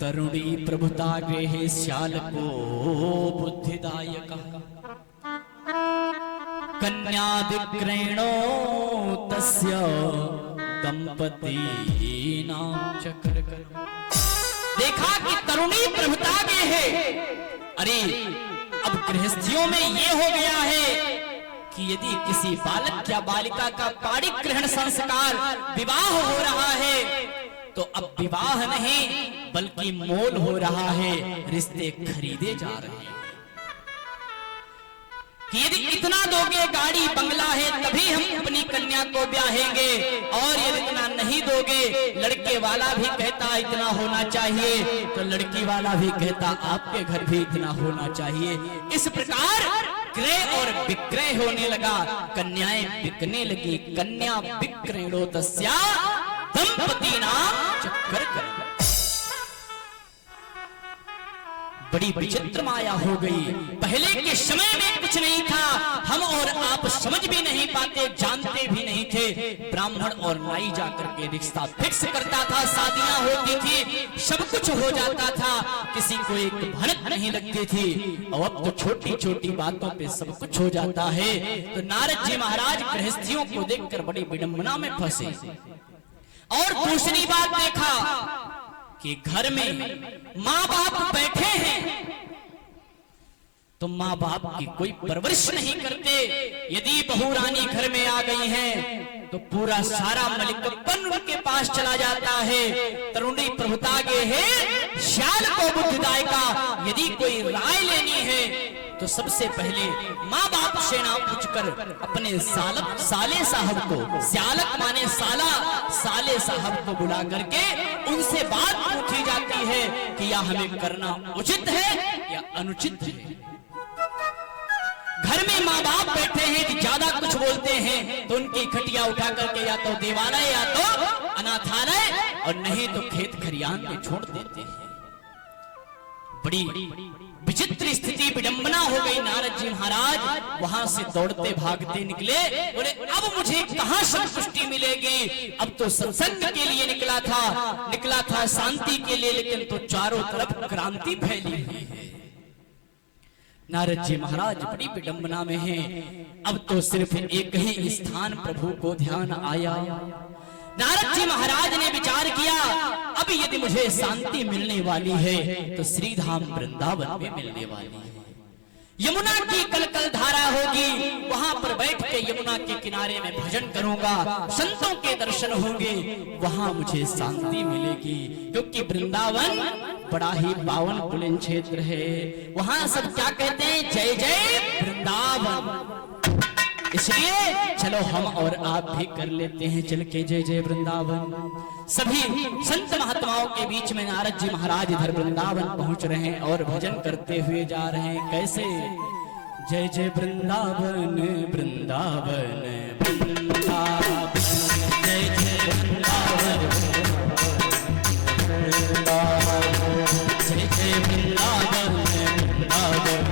तरुणी प्रभुता गृह श्याल को बुद्धिदायक, कन्या विक्रयणो तस्य दंपति नाम चक्र। देखा कि तरुणी प्रभुता गृह है। अरे अब गृहस्थियों में ये हो गया है कि यदि किसी बालक या बालिका का पाणिक ग्रहण संस्कार विवाह हो रहा है तो अब विवाह नहीं बल्कि मोल हो रहा है, रिश्ते खरीदे जा रहे हैं। कि यदि इतना दोगे, गाड़ी बंगला है, तभी हम अपनी कन्या को ब्याहेंगे, और यदि इतना नहीं दोगे, लड़के वाला भी कहता इतना होना चाहिए तो लड़की वाला भी कहता आपके घर भी इतना होना चाहिए। इस प्रकार क्रय और विक्रय होने लगा, कन्याएं बिकने लगी। कन्या विक्रयणो तस्या दंपति नाम चक्कर। बड़ी विचित्र माया हो गई। पहले के समय में कुछ नहीं था, हम और आप समझ भी नहीं पाते, जानते भी नहीं थे। ब्राह्मण और नाई जाकर के रिश्ता फिक्स करता था, शादियां होती थी, सब कुछ हो जाता था, किसी को एक भनक नहीं लगती थी। और अब तो छोटी छोटी बातों पे सब कुछ हो जाता है। तो नारद जी महाराज गृहस्थियों को देखकर बड़ी विडंबना में फंसे। और दूसरी बात देखा कि घर में माँ बाप बैठे हैं तो माँ बाप की कोई परवरिश नहीं करते। यदि बहू रानी घर में आ गई है तो पूरा सारा मलिकपन उनके पास चला जाता है। तरुणी प्रभुतागे है श्याल को बुद्धिदायका, यदि कोई राय लेनी है तो सबसे पहले माँ बाप से ना पूछकर अपने साले साहब को, स्यालक माने साला, साले साहब को बुला करके उनसे बात पूछी जाती है कि यह हमें करना उचित है या अनुचित है। घर में माँ बाप बैठे हैं कि ज्यादा कुछ बोलते हैं तो उनकी खटिया उठा करके या तो देवालय या तो अनाथालय और नहीं तो खेत खरियान में छोड़ देते हैं। बड़ी विचित्र स्थिति, विडंबना हो गई। नारद जी महाराज वहां से दौड़ते भागते निकले, बोले अब मुझे कहां संतुष्टि मिलेगी। अब तो सत्संग के लिए निकला था शांति के लिए, लेकिन तो चारों तरफ क्रांति फैली हुई है। नारद जी महाराज बड़ी विडंबना में हैं। अब तो सिर्फ एक ही स्थान प्रभु को ध्यान आया। नारद जी महाराज ने विचार किया, अब यदि मुझे शांति मिलने वाली है तो श्रीधाम वृंदावन में मिलने वाली है। यमुना की कलकल धारा होगी, वहां पर बैठ के यमुना के किनारे में भजन करूंगा, संतों के दर्शन होंगे, वहां मुझे शांति मिलेगी। क्योंकि वृंदावन बड़ा ही पावन पुलिन क्षेत्र है। वहां सब क्या कहते हैं, जय जय वृंदावन। इसलिए चलो हम और आप भी कर लेते हैं चल के जय जय वृंदावन। सभी संत महात्माओं के बीच में नारद जी महाराज इधर वृंदावन पहुंच रहे हैं और भजन करते हुए जा रहे हैं। कैसे, जय जय वृंदावन वृंदावन वृंदावन, जय जय वृंदावन जय जय वृंदावन वृंदावन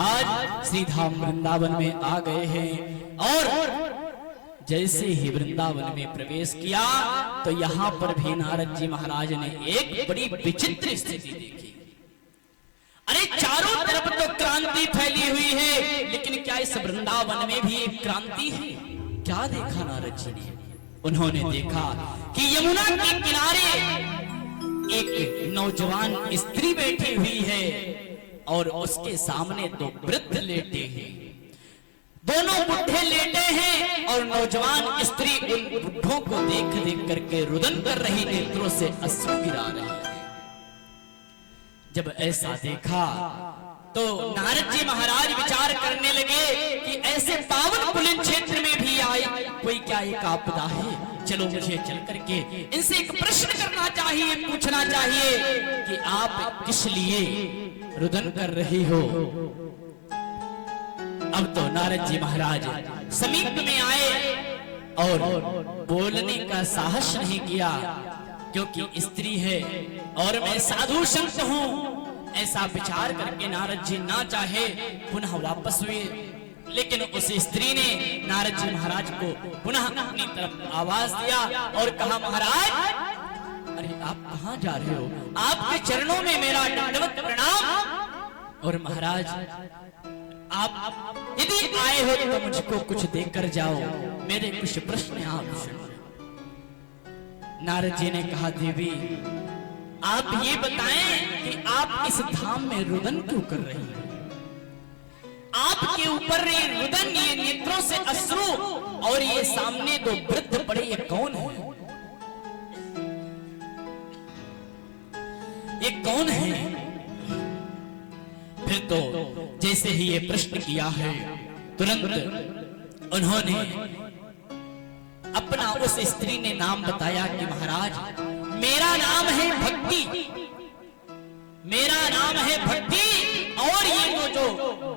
महाराज श्री धाम वृंदावन में आ गए हैं और जैसे ही वृंदावन में प्रवेश किया तो यहाँ पर भी नारद जी महाराज ने एक बड़ी विचित्र स्थिति देखी। अरे चारों तरफ तो क्रांति फैली हुई है, लेकिन क्या इस वृंदावन में भी एक क्रांति है? क्या देखा नारद जी ने? उन्होंने देखा कि यमुना के किनारे एक नौजवान स्त्री बैठी हुई है और उसके सामने दो वृद्ध लेटे हैं। दोनों बुढ़े लेटे हैं और नौजवान स्त्री उन बुढ़ों को देख देख करके रुदन कर रही, नेत्रों से अश्रु गिरा रही है। जब ऐसा देखा तो नारद जी महाराज विचार करने लगे कि ऐसे पावन पुलिन क्षेत्र में भी आए कोई क्या एक आपदा है। चलो मुझे चल करके इनसे एक प्रश्न करना चाहिए, पूछना चाहिए कि आप किस लिए रुदन कर रही हो। अब तो नारद जी महाराज समीप में आए और बोलने का साहस नहीं किया, क्योंकि स्त्री है और मैं साधु संत हूं। ऐसा विचार करके नारद जी ना चाहे पुनः वापस हुए, लेकिन उस स्त्री ने नारद जी महाराज को पुनः अपनी तरफ आवाज दिया और कहा, महाराज अरे आप कहाँ जा रहे हो? आपके चरणों में मेरा दंडवत प्रणाम। और महाराज आप यदि आए हो तो मुझको कुछ देकर जाओ, मेरे कुछ प्रश्न आप सुनो। नारद जी ने कहा, देवी आप ये बताएं कि आप इस धाम में रुदन क्यों कर रही हैं? आपके ऊपर ये रुदन, ये नेत्रों से अश्रु और ये सामने दो वृद्ध पड़े, ये कौन है? ये कौन है? फिर तो जैसे ही ये प्रश्न किया है तुरंत उन्होंने अपना, उस स्त्री ने नाम बताया कि महाराज मेरा नाम है भक्ति, मेरा नाम है भक्ति, और ये जो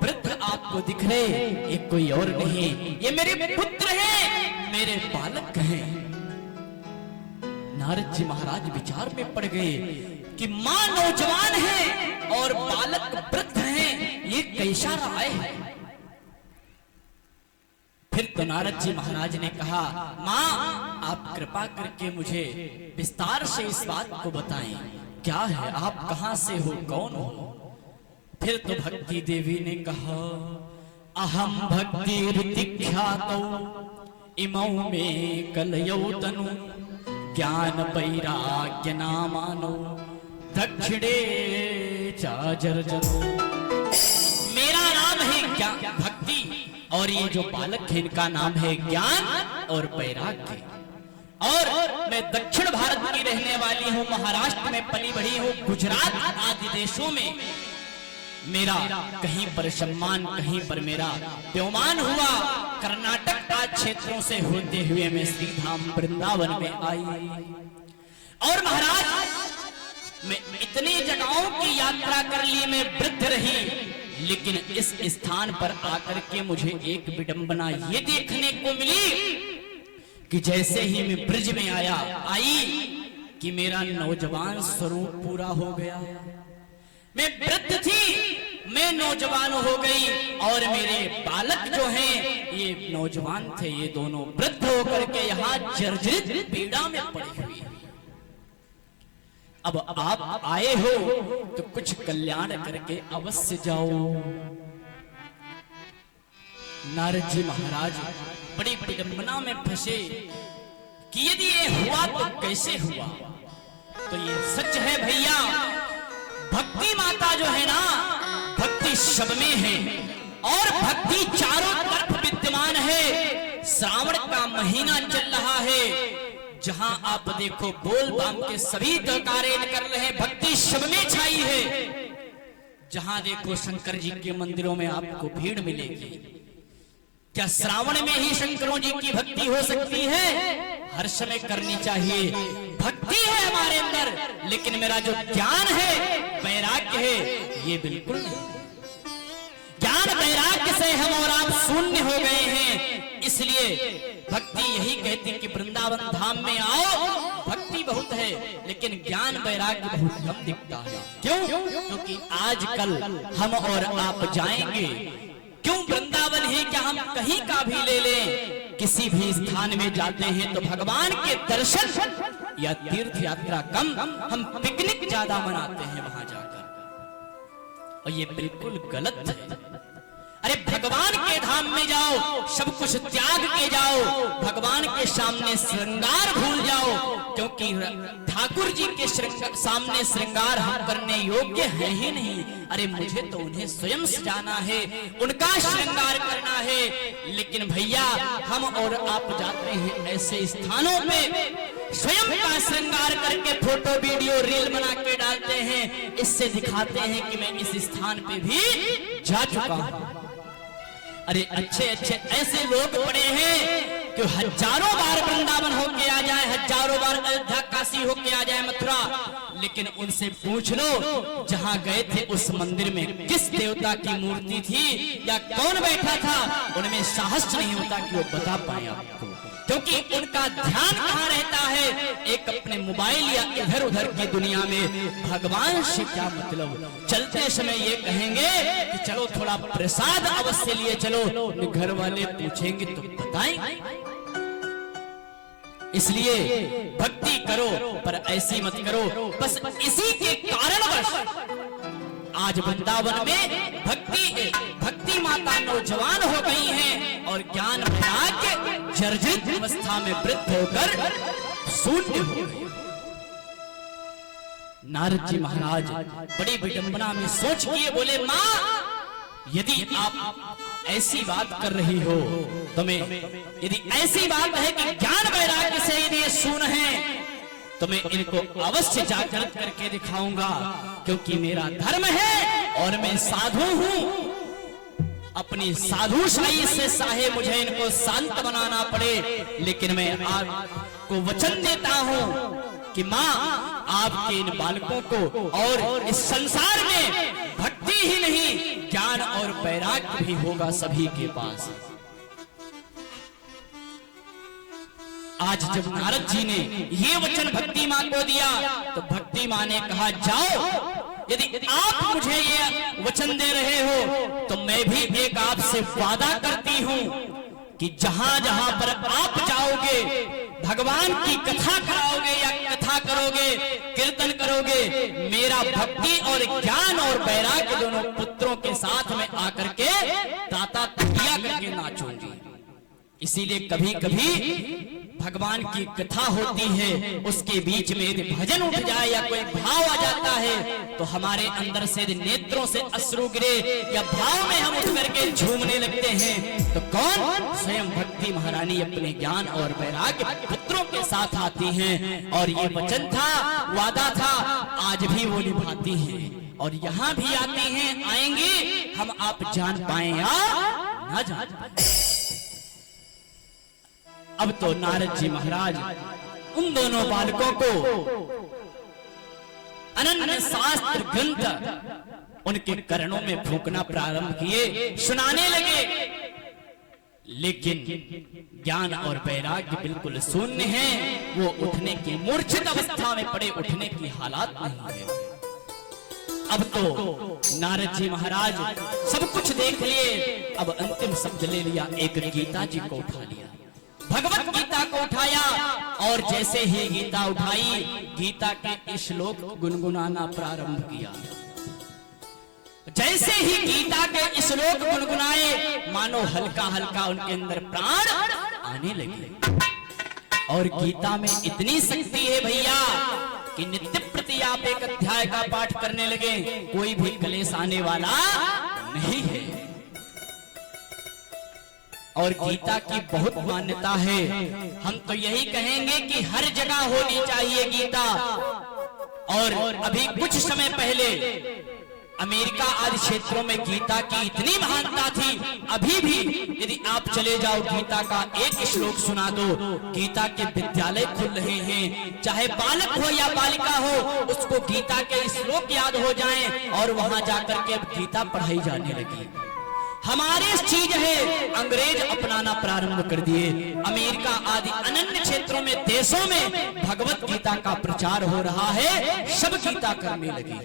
वृद्ध आपको दिख रहे ये कोई और नहीं, ये मेरे पुत्र हैं, मेरे बालक हैं। नारद जी महाराज विचार में पड़ गए कि मां नौजवान है और बालक वृद्ध हैं, ये कैसा राय है? फिर तो नारद जी महाराज ने कहा, मां आप कृपा करके मुझे विस्तार से इस बात को बताएं, क्या है, आप कहां से हो, कौन हो? फिर तो भक्ति देवी ने कहा, अहम भक्ति ऋतिख्यातौ इमौ में कलयौ तनु ज्ञान वैराग्य नामानो दक्षिणे चाजर्जनो। मेरा नाम है ज्ञान भक्ति और ये जो बालक है इनका नाम है ज्ञान और वैराग्य। और मैं दक्षिण भारत की रहने वाली हूँ, महाराष्ट्र में पली बढ़ी हूँ, गुजरात आदि देशों में मेरा कहीं पर सम्मान, कहीं पर मेरा व्यवमान हुआ। कर्नाटक आदि क्षेत्रों से होते हुए मैं श्री धाम वृंदावन में आई और महाराज मैं इतनी जगहों की यात्रा कर ली, मैं वृद्ध रही, लेकिन इस स्थान पर आकर के मुझे एक विडंबना ये देखने को मिली कि जैसे ही मैं ब्रिज में आई कि मेरा नौजवान स्वरूप पूरा हो गया। मैं वृद्ध थी, मैं नौजवान हो गई और मेरे बालक जो हैं ये नौजवान थे, ये दोनों वृद्ध होकर के यहाँ जर्जरित पीड़ा में पड़े हुए। अब आप आए हो तो कुछ कल्याण करके अवश्य जाओ। नारद जी महाराज बड़ी विडंबना में फंसे कि यदि ये हुआ तो कैसे हुआ। तो ये सच है भैया, भक्ति माता जो है ना, भक्ति सब में है और भक्ति चारों तरफ विद्यमान है। श्रावण का महीना चल रहा है, जहां आप देखो बोल बाम के सभी जयकारे कर रहे हैं, भक्ति सब में छाई है। जहां देखो शंकर जी के मंदिरों में आपको भीड़ मिलेगी। क्या श्रावण में ही शंकरों जी की भक्ति हो सकती है? हर समय करनी चाहिए। भक्ति है हमारे अंदर, लेकिन मेरा जो ज्ञान है, वैराग्य है, ये बिल्कुल नहीं। ज्ञान वैराग्य से हम और आप शून्य हो गए हैं। इसलिए भक्ति यही कहती कि वृंदावन धाम में आओ, भक्ति बहुत है लेकिन लेकिन ज्ञान वैराग्य बहुत कम दिखता है। क्यों? क्योंकि आजकल हम और आप जाएंगे, क्यों वृंदावन है, क्या हम कहीं का भी ले लें, किसी भी स्थान में जाते हैं तो भगवान के दर्शन या तीर्थ यात्रा कम, हम पिकनिक ज्यादा मनाते हैं वहां जाकर, और ये बिल्कुल गलत है। अरे भगवान के धाम में जाओ, सब कुछ त्याग के जाओ, भगवान के सामने श्रृंगार भूल जाओ, क्योंकि ठाकुर जी के सामने श्रृंगार हम करने योग्य है ही नहीं। अरे मुझे तो उन्हें स्वयं सजाना है, उनका श्रृंगार करना है। लेकिन भैया हम और आप जाते हैं ऐसे स्थानों पे, स्वयं का श्रृंगार करके फोटो वीडियो रील बना के डालते हैं, इससे दिखाते हैं कि मैं इस स्थान पे भी जा चुका हूं। अरे अच्छे अच्छे ऐसे लोग पड़े हैं कि हजारों बार वृंदावन होके आ जाए, हजारों बार अयोध्या काशी होके आ जाए, मथुरा, लेकिन उनसे पूछ लो जहां गए थे उस मंदिर में किस देवता की मूर्ति थी या कौन बैठा था, उनमें साहस नहीं होता कि वो बता पाए आपको, क्योंकि उनका ध्यान कहां रहता है, एक अपने मोबाइल या इधर उधर की दुनिया में। भगवान से क्या मतलब? चलते समय ये कहेंगे कि चलो थोड़ा प्रसाद अवश्य लिए चलो, घर वाले पूछेंगे तो बताएं। इसलिए भक्ति करो पर ऐसी मत करो। बस इसी के कारणवश आज वृंदावन में भक्ति माता नौजवान हो गई हैं और ज्ञान वैराग्य जर्जरित अवस्था में वृद्ध होकर शून्य हो गए। नारद जी महाराज बड़ी विडंबना में सोच किए, बोले माँ यदि आप ऐसी बात कर रही हो तो मैं, यदि ऐसी बात है कि ज्ञान वैराग्य से यदि ये शून्य है तो मैं इनको अवश्य जागृत करके दिखाऊंगा, क्योंकि मेरा धर्म है और मैं साधु हूं। अपनी साधुशाही से चाहे मुझे इनको शांत बनाना पड़े, लेकिन मैं आपको वचन देता हूं कि माँ आपके इन बालकों को और इस संसार में भक्ति ही नहीं ज्ञान और वैराग्य भी होगा सभी के पास। आज जब नारद जी ने ये वचन भक्ति मां को दिया तो भक्ति मां ने कहा जाओ, यदि आप मुझे ये वचन दे रहे हो तो मैं भी एक आपसे वादा करती हूं कि जहां जहां पर आप जाओगे, भगवान की कथा कराओगे या कथा करोगे, कीर्तन करोगे, मेरा भक्ति और ज्ञान और वैराग्य दोनों पुत्रों के साथ में आकर के ताता तकिया करके नाचूंगी। इसीलिए कभी कभी भगवान की कथा होती है, उसके बीच में यदि भजन उठ जाए या कोई भाव आ जाता है तो हमारे अंदर से नेत्रों से अश्रु गिरे या भाव में हम उठ करके झूमने लगते हैं, तो कौन? स्वयं भक्ति महारानी अपने ज्ञान और वैराग्य पुत्रों के साथ आती हैं। और ये वचन था, वादा था, आज भी वो निभाती हैं और यहाँ भी आती हैं, आएंगी, हम आप जान पाए या ना जान पाए। अब तो नारद जी महाराज उन दोनों बालकों को अनन्य शास्त्र ग्रंथ उनके कर्णों में फूंकना प्रारंभ किए, सुनाने लगे, लेकिन ज्ञान और वैराग्य बिल्कुल शून्य है। वो उठने की मूर्छित अवस्था में पड़े, उठने की हालात नहीं है। अब तो नारद जी महाराज सब कुछ देख लिए, अब अंतिम शब्द ले लिया, एक गीता जी को उठा लिया, भगवत गीता को उठाया और जैसे ही गीता उठाई, गीता के श्लोक गुनगुनाना प्रारंभ किया। जैसे ही गीता के श्लोक गुनगुनाए, मानो हल्का हल्का उनके अंदर प्राण आने लगे। और गीता में इतनी शक्ति है भैया कि नित्य प्रति आप एक अध्याय का पाठ करने लगे, कोई भी क्लेश आने वाला नहीं है। और गीता की बहुत मान्यता है, हम तो यही कहेंगे कि हर जगह होनी चाहिए गीता। और अभी कुछ समय पहले अमेरिका आदि क्षेत्रों में गीता की इतनी महानता थी, अभी भी यदि आप चले जाओ गीता का एक श्लोक सुना दो, गीता के विद्यालय खुल रहे हैं, चाहे बालक हो या बालिका हो, उसको गीता के श्लोक याद हो जाएं और वहां जाकर के अब गीता पढ़ाई जाने लगी। हमारी चीज है अंग्रेज अपनाना प्रारंभ कर दिए। अमेरिका आदि अनन्य क्षेत्रों में, देशों में भगवत गीता का प्रचार हो रहा है, सब गीता करने लगे।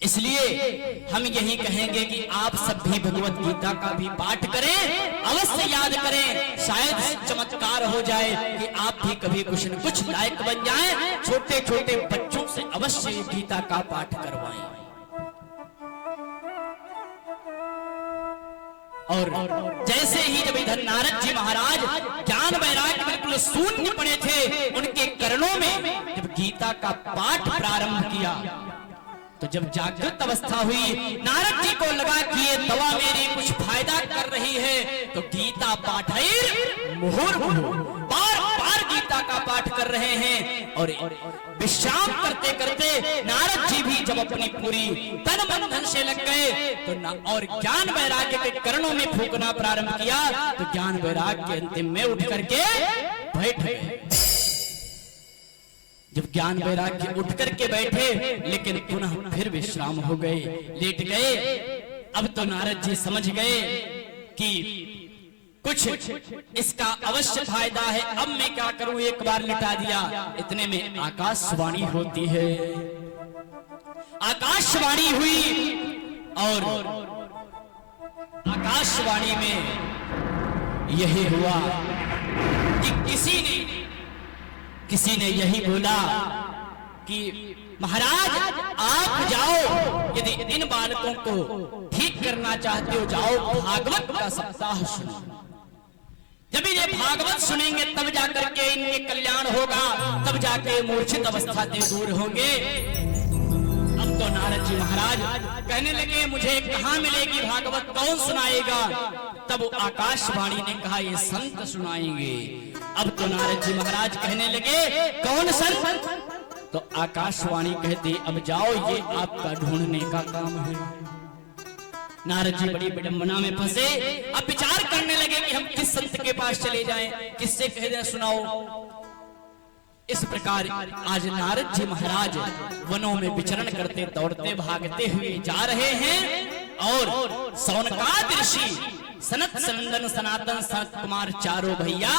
इसलिए हम यही कहेंगे कि आप सब भी भगवत गीता का भी पाठ करें, अवश्य याद करें, शायद चमत्कार हो जाए कि आप भी कभी कुछ न कुछ लायक बन जाएं। छोटे छोटे बच्चों से अवश्य गीता का पाठ करवाएं। और जैसे ही जब इधर नारद जी महाराज ज्ञान वैराग्य बिल्कुल शून्य पड़े थे, उनके कर्णों में जब गीता का पाठ प्रारंभ किया, तो जब जागृत अवस्था हुई, नारद जी को लगा कि ये दवा मेरी कुछ फायदा कर रही है, तो गीता पाठैर मुहुर्मुहुः बार बार गीता का पाठ कर रहे हैं। और विश्राम करते करते नारद जी भी जब अपनी पूरी तन मन धन से लग गए, तो और ज्ञान वैराग्य के कर्णों में फूंकना प्रारंभ किया, तो ज्ञान वैराग्य अंतिम में उठ करके बैठ गए। जब ज्ञान वैराग्य उठ करके बैठे, लेकिन पुनः फिर विश्राम हो गए, लेट गए। अब तो नारद जी समझ गए कि कुछ इसका अवश्य फायदा है, अब मैं क्या करूं, एक बार लिटा दिया। इतने में आकाशवाणी होती है। आकाशवाणी हुई और आकाशवाणी में यही हुआ कि किसी ने यही बोला कि महाराज आप जाओ, यदि इन बालकों को ठीक करना चाहते हो, जाओ भागवत का सप्ताह सुनो। जब ये भागवत सुनेंगे तब जाकर के इनके कल्याण होगा, तब जाके मूर्छित अवस्था से दूर होंगे। अब तो नारद जी महाराज कहने लगे, मुझे कहाँ मिलेगी भागवत, कौन सुनाएगा? तब आकाशवाणी ने कहा, ये संत सुनाएंगे। अब तो नारद जी महाराज कहने लगे, कौन संत? तो आकाशवाणी कहती, अब जाओ, ये आपका ढूंढने का काम है। नारद जी बड़ी विडंबना में फंसे। अब विचार करने लगे कि हम किस संत के पास चले जाएं, किससे कह दें सुनाओ। इस प्रकार आज नारद जी महाराज वनों में विचरण करते, दौड़ते, भागते हुए जा रहे हैं। और सौनकादि ऋषि, सनत सनंदन सनातन सनत कुमार चारों भैया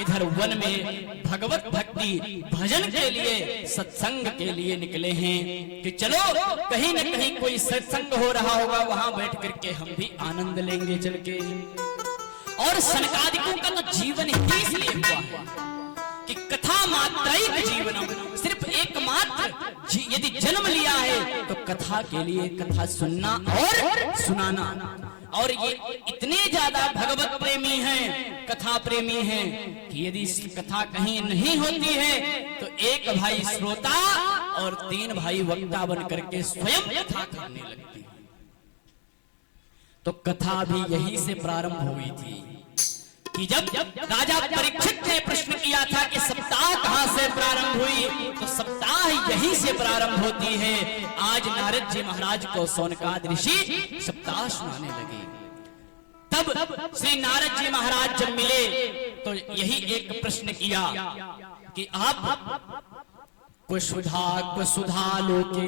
इधर वन में भगवत भक्ति भजन के लिए, सत्संग के लिए निकले हैं कि चलो कहीं न कहीं कोई सत्संग हो रहा होगा, वहां बैठ करके हम भी आनंद लेंगे चल के। और सनकादिकों का तो जीवन ही इसलिए हुआ है कि कथा मात्रैक जीवनम, सिर्फ एकमात्र यदि जन्म लिया है तो कथा के लिए, कथा सुनना और सुनाना। और ये इतने ज्यादा भगवत प्रेमी हैं, कथा प्रेमी हैं कि यदि कथा कहीं नहीं होती है तो एक भाई श्रोता और 3 भाई वक्ता बन करके स्वयं कथा करने लगते हैं। तो कथा भी यहीं से प्रारंभ हुई थी कि जब राजा परीक्षित ने प्रश्न किया था कि सप्ताह कहां से प्रारंभ हुई, तो सप्ताह यहीं से प्रारंभ होती है। आज नारद जी महाराज को सौनकादि ऋषि सप्ताह सुनाने लगे। तब श्री नारद जी महाराज जब मिले तो यही एक प्रश्न किया कि आप को सुधा लोके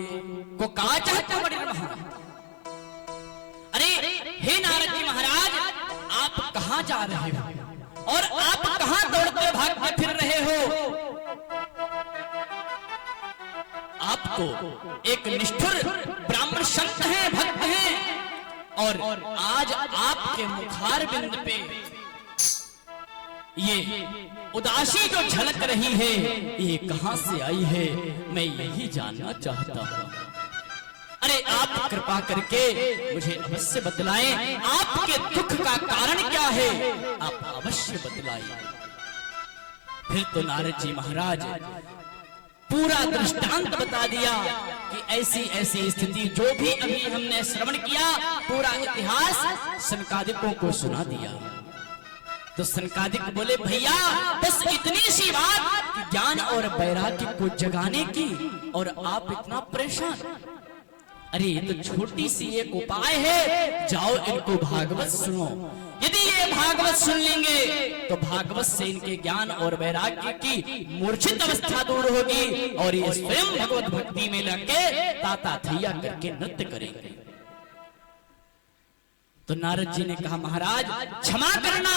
को का चाहते बड़े महाराज। अरे हे नारद जी महाराज, आप कहां जा रहे हो और आप कहां दौड़ते भागते फिर रहे हो? आपको एक निष्ठुर ब्राह्मण संत हैं, भक्त हैं, और आज आपके मुखार बिंद पे ये उदासी जो झलक रही है, ये कहां से आई है, मैं यही जानना चाहता हूं। अरे आप कृपा करके मुझे अवश्य बतलाएं, आपके दुख का कारण क्या है, आप अवश्य बतलाइए। फिर तो नारद जी महाराज पूरा दृष्टांत बता दिया कि ऐसी ऐसी स्थिति, जो भी अभी हमने श्रवण किया, पूरा इतिहास सनकादिकों को सुना दिया। तो सनकादिक बोले, भैया बस इतनी सी बात कि ज्ञान और वैराग्य को जगाने की, और आप इतना परेशान। अरे ये तो छोटी सी एक उपाय है, जाओ इनको भागवत सुनो। यदि ये भागवत सुन लेंगे तो भागवत से इनके ज्ञान और वैराग्य की मूर्छित अवस्था दूर होगी, और ये स्वयं भगवत भक्ति में लगे ताता थैया करके नृत्य करेंगे। तो नारद जी ने कहा महाराज क्षमा करना,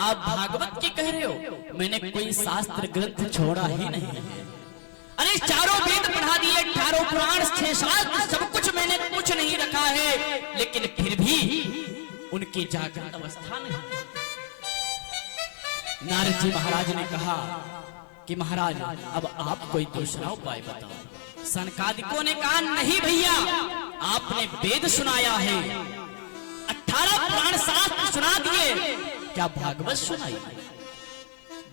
आप भागवत की कह रहे हो, मैंने कोई शास्त्र ग्रंथ छोड़ा ही नहीं है। अरे चारों वेद पढ़ा दिए, 18 पुराण, 6 शास्त्र, सब कुछ मैंने कुछ नहीं रखा है, लेकिन फिर भी उनकी जागृत अवस्था नहीं। नारद जी महाराज ने कहा कि महाराज अब आप कोई दूसरा उपाय बताओ। सनकादिकों ने कहा नहीं भैया, आपने वेद सुनाया है, 18 पुराण शास्त्र सुना दिए, क्या भागवत सुनाई?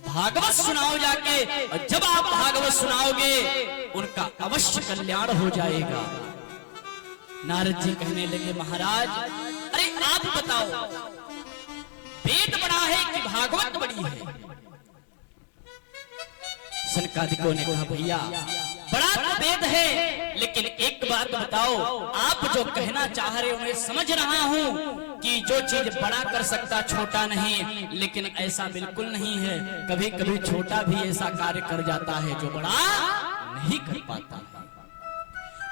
भागवत सुनाओ जाके, और जब आप भागवत सुनाओगे उनका अवश्य कल्याण हो जाएगा। नारद जी कहने लगे महाराज अरे आप बताओ, वेद बड़ा है कि भागवत बड़ी है? सनकादिकों ने कहा भैया बड़ा तो वेद है, लेकिन एक बात बताओ, आप जो कहना चाह रहे हो मैं समझ रहा हूं कि जो चीज बड़ा कर सकता छोटा नहीं, लेकिन ऐसा बिल्कुल नहीं है। कभी कभी छोटा भी ऐसा कार्य कर जाता है जो बड़ा नहीं कर पाता।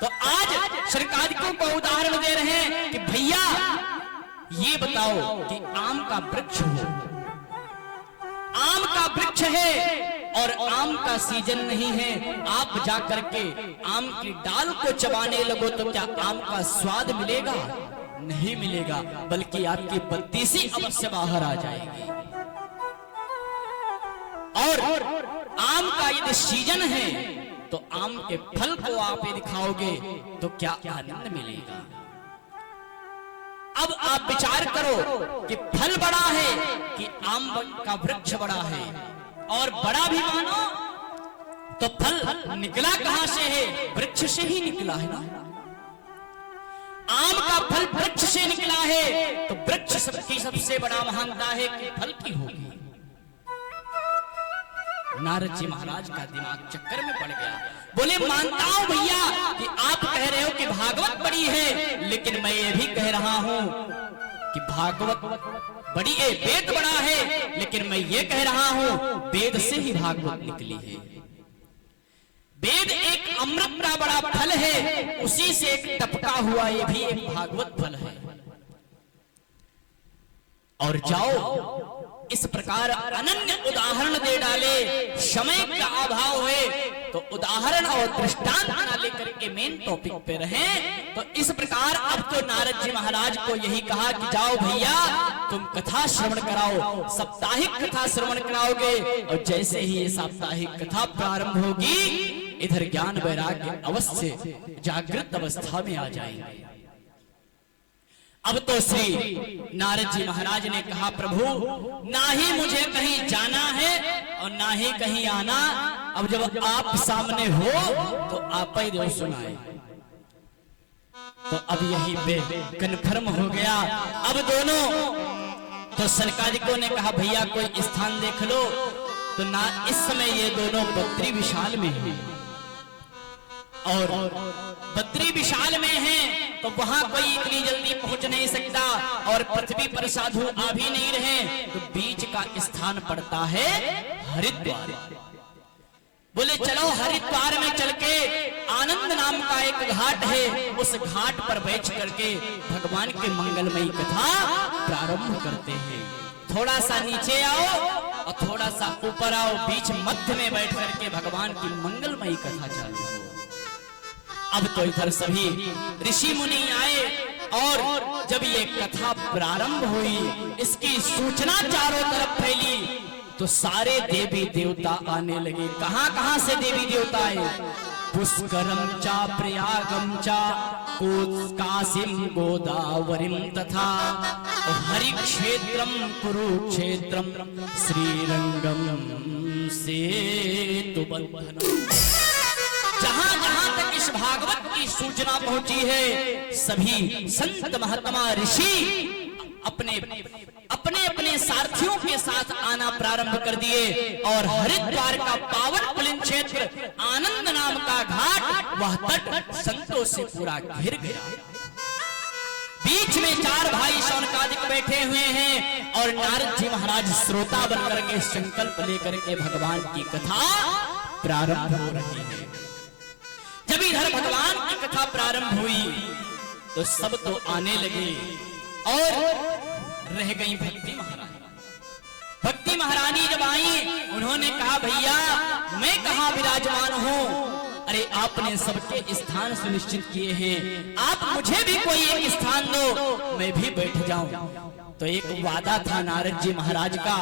तो आज सनकादिकों को उदाहरण दे रहे हैं कि भैया ये बताओ कि आम का वृक्ष हो, आम का वृक्ष है और आम का सीजन नहीं है, आप जाकर के आम की डाल को चबाने लगो तो क्या आम का स्वाद मिलेगा? नहीं मिलेगा, बल्कि आपकी बत्तीसी अवश्य बाहर आ जाएगी। और आम का यदि सीजन है तो आम के फल को आप यदि खाओगे तो क्या आनंद मिलेगा? अब आप विचार करो कि फल बड़ा है कि आम का वृक्ष बड़ा है, और बड़ा भी मानो तो फल निकला कहां से है? वृक्ष से ही निकला है ना। आम का फल वृक्ष से निकला है तो वृक्ष सबकी सबसे बड़ा महानता है कि फल की होगी। नारद जी महाराज का दिमाग चक्कर में पड़ गया, बोले मानता हूं भैया कि आप कह रहे हो कि भागवत बड़ी है, लेकिन मैं ये भी कह रहा हूं कि भागवत बड़ी है, वेद बड़ा है, लेकिन मैं ये कह रहा हूं वेद से ही भागवत निकली है। वेद एक अमृत का बड़ा फल है, उसी से एक टपका हुआ ये भी एक भागवत फल है। और जाओ इस प्रकार अनन्य उदाहरण दे डाले, समय का अभाव है तो उदाहरण और दृष्टांत ना लेकर के मेन टॉपिक पे रहें। तो इस प्रकार अब तो नारद जी महाराज को यही कहा कि जाओ भैया तुम कथा श्रवण कराओ, साप्ताहिक कथा श्रवण कराओगे, और जैसे ही ये साप्ताहिक कथा प्रारंभ होगी इधर ज्ञान वैराग्य अवश्य जागृत अवस्था में आ जाएंगे। अब तो श्री नारद जी महाराज ने कहा प्रभु ना ही मुझे कहीं जाना है और ना ही कहीं आना, अब जब आप सामने हो तो आप ही जो सुनाए। तो अब यही पे कन्फर्म हो गया। अब दोनों तो सनकादिकों ने कहा भैया कोई स्थान देख लो, तो ना इस समय ये दोनों बद्री विशाल में हैं, और बद्री विशाल में हैं तो वहां कोई इतनी जल्दी पहुंच नहीं सकता, और पृथ्वी पर साधु आ भी नहीं रहे, तो बीच का स्थान पड़ता है हरिद्वार। बोले चलो हरिद्वार में चल के आनंद नाम का एक घाट है, उस घाट पर बैठ करके भगवान के मंगलमयी कथा प्रारंभ करते हैं। थोड़ा सा नीचे आओ और थोड़ा सा ऊपर आओ, बीच मध्य में बैठ करके भगवान की मंगलमयी कथा चालू हो। अब तो इधर सभी ऋषि मुनि आए, और जब ये कथा प्रारंभ हुई, इसकी सूचना चारों तरफ फैली, तो सारे देवी देवता आने लगे। कहां कहां से देवी देवता आए? पुष्करम चा प्रयागम चा काशीम गोदावरीम तथा हरि क्षेत्रम कुरुक्षेत्रम श्रीरंगम सेतुबंधनम। जहां जहां तक इस भागवत की सूचना पहुंची है, सभी संत महात्मा ऋषि अपने अपने अपने सारथियों के साथ आना प्रारंभ कर दिए, और हरिद्वार का पावन पुलिन क्षेत्र आनंद नाम का घाट, वह तट संतों से पूरा घिर गया। बीच में चार भाई शौनकादिक बैठे हुए हैं, और नारद जी महाराज श्रोता बनकर के संकल्प लेकर के भगवान की कथा प्रारंभ हो रही है। जब इधर भगवान की कथा प्रारंभ हुई तो सब तो आने लगे, और रह गई भक्ति महारानी। भक्ति महारानी जब आई, उन्होंने कहा भैया मैं कहाँ विराजमान हूँ? अरे आपने सबके स्थान सुनिश्चित किए हैं, आप मुझे भी कोई एक स्थान दो, मैं भी बैठ जाऊं। तो एक वादा था नारद जी महाराज का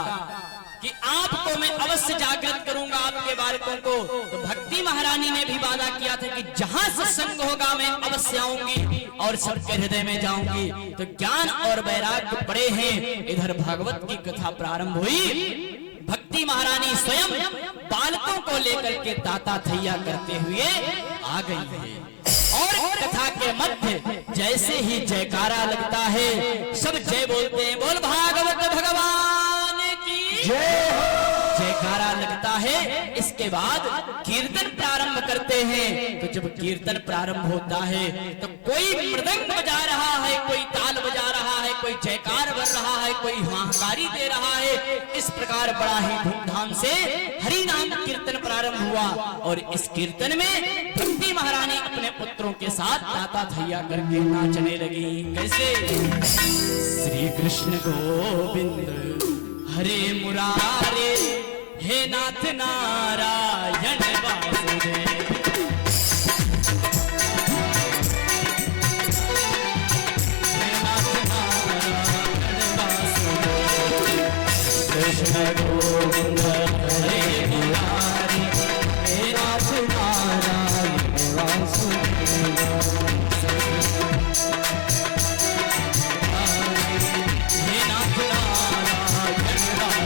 कि आपको मैं अवश्य जागृत करूंगा, आपके बालकों को। तो भक्ति महारानी ने भी वादा किया था कि जहां सत्संग होगा मैं अवश्य आऊंगी और सबके हृदय में जाऊंगी। तो ज्ञान और वैराग्य पड़े हैं। इधर भागवत की कथा प्रारंभ हुई। भक्ति महारानी स्वयं बालकों को लेकर के ताता थैया करते हुए आ गई है। और कथा के मध्य जैसे ही जयकारा लगता है, सब जय बोलते हैं, बोल भागवत भगवान की जय। जयकारा लगता है। इसके बाद कीर्तन प्रारंभ करते हैं। तो जब कीर्तन प्रारंभ होता है तो कोई मृदंग बजा रहा है, कोई ताल बजा रहा है, कोई जयकार बन रहा है, कोई हाहाकारी दे रहा है। इस प्रकार बड़ा ही धूमधाम से हरि नाम कीर्तन प्रारंभ हुआ। और इस कीर्तन में भक्ति महारानी अपने पुत्रों के साथ ताता थैया करके नाचने लगी। कैसे? श्री कृष्ण गोविंद हरे मुरारे, हे नाथ नारायण वासुदेव। हे नाथ नारायण वासुदेव। कृष्ण गोविंद हरे मुरारे, हे नाथ नारायण वासुदेव। हे नाथ नारायण वासुदेव।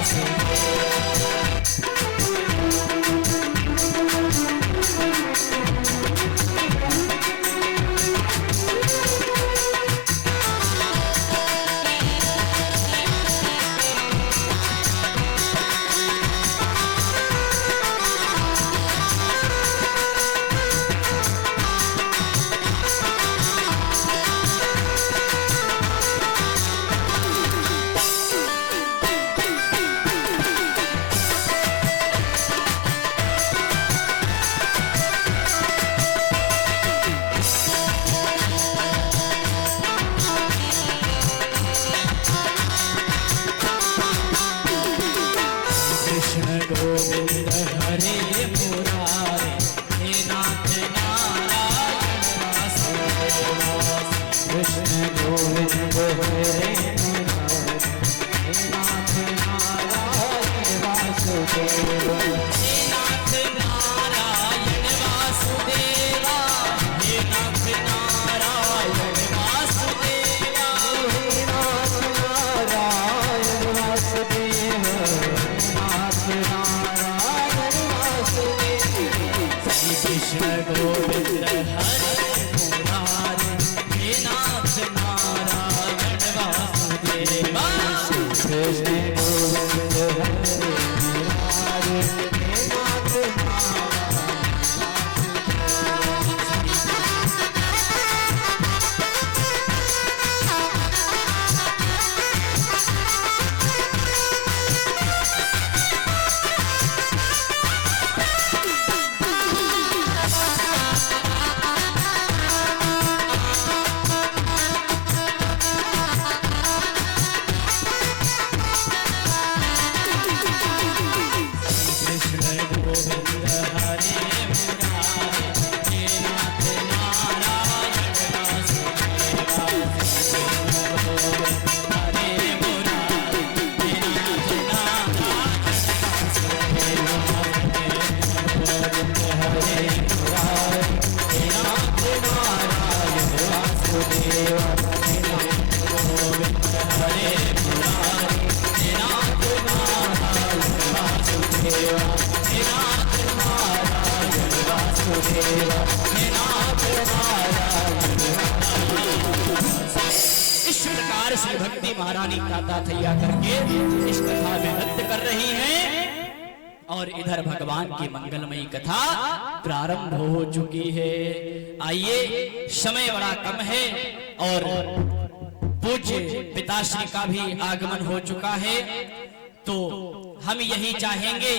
श्री भक्ति महारानी ताता थैया करके इस कथा में नृत्य कर रही हैं और इधर भगवान की मंगलमयी कथा प्रारंभ हो चुकी है। आइए, समय बड़ा कम है और पूज्य पिताश्री का भी आगमन हो चुका है, तो हम यही चाहेंगे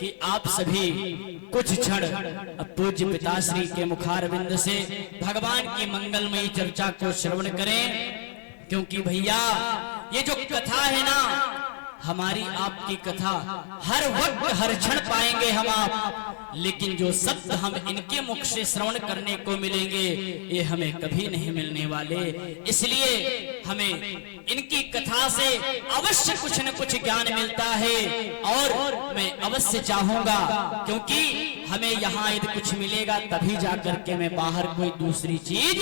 कि आप सभी कुछ क्षण पूज्य पिताश्री के मुखारविंद से भगवान की मंगलमयी चर्चा को श्रवण करें। क्योंकि भैया ये जो कथा है ना, हमारी आपकी कथा हर वक्त हर क्षण पाएंगे हम आप, लेकिन जो शब्द हम इनके मुख से श्रवण करने को मिलेंगे ये हमें कभी नहीं मिलने वाले। इसलिए हमें इनकी कथा से अवश्य कुछ न कुछ ज्ञान मिलता है और मैं अवश्य चाहूंगा, क्योंकि हमें यहाँ यदि कुछ मिलेगा तभी जाकर के मैं बाहर कोई दूसरी चीज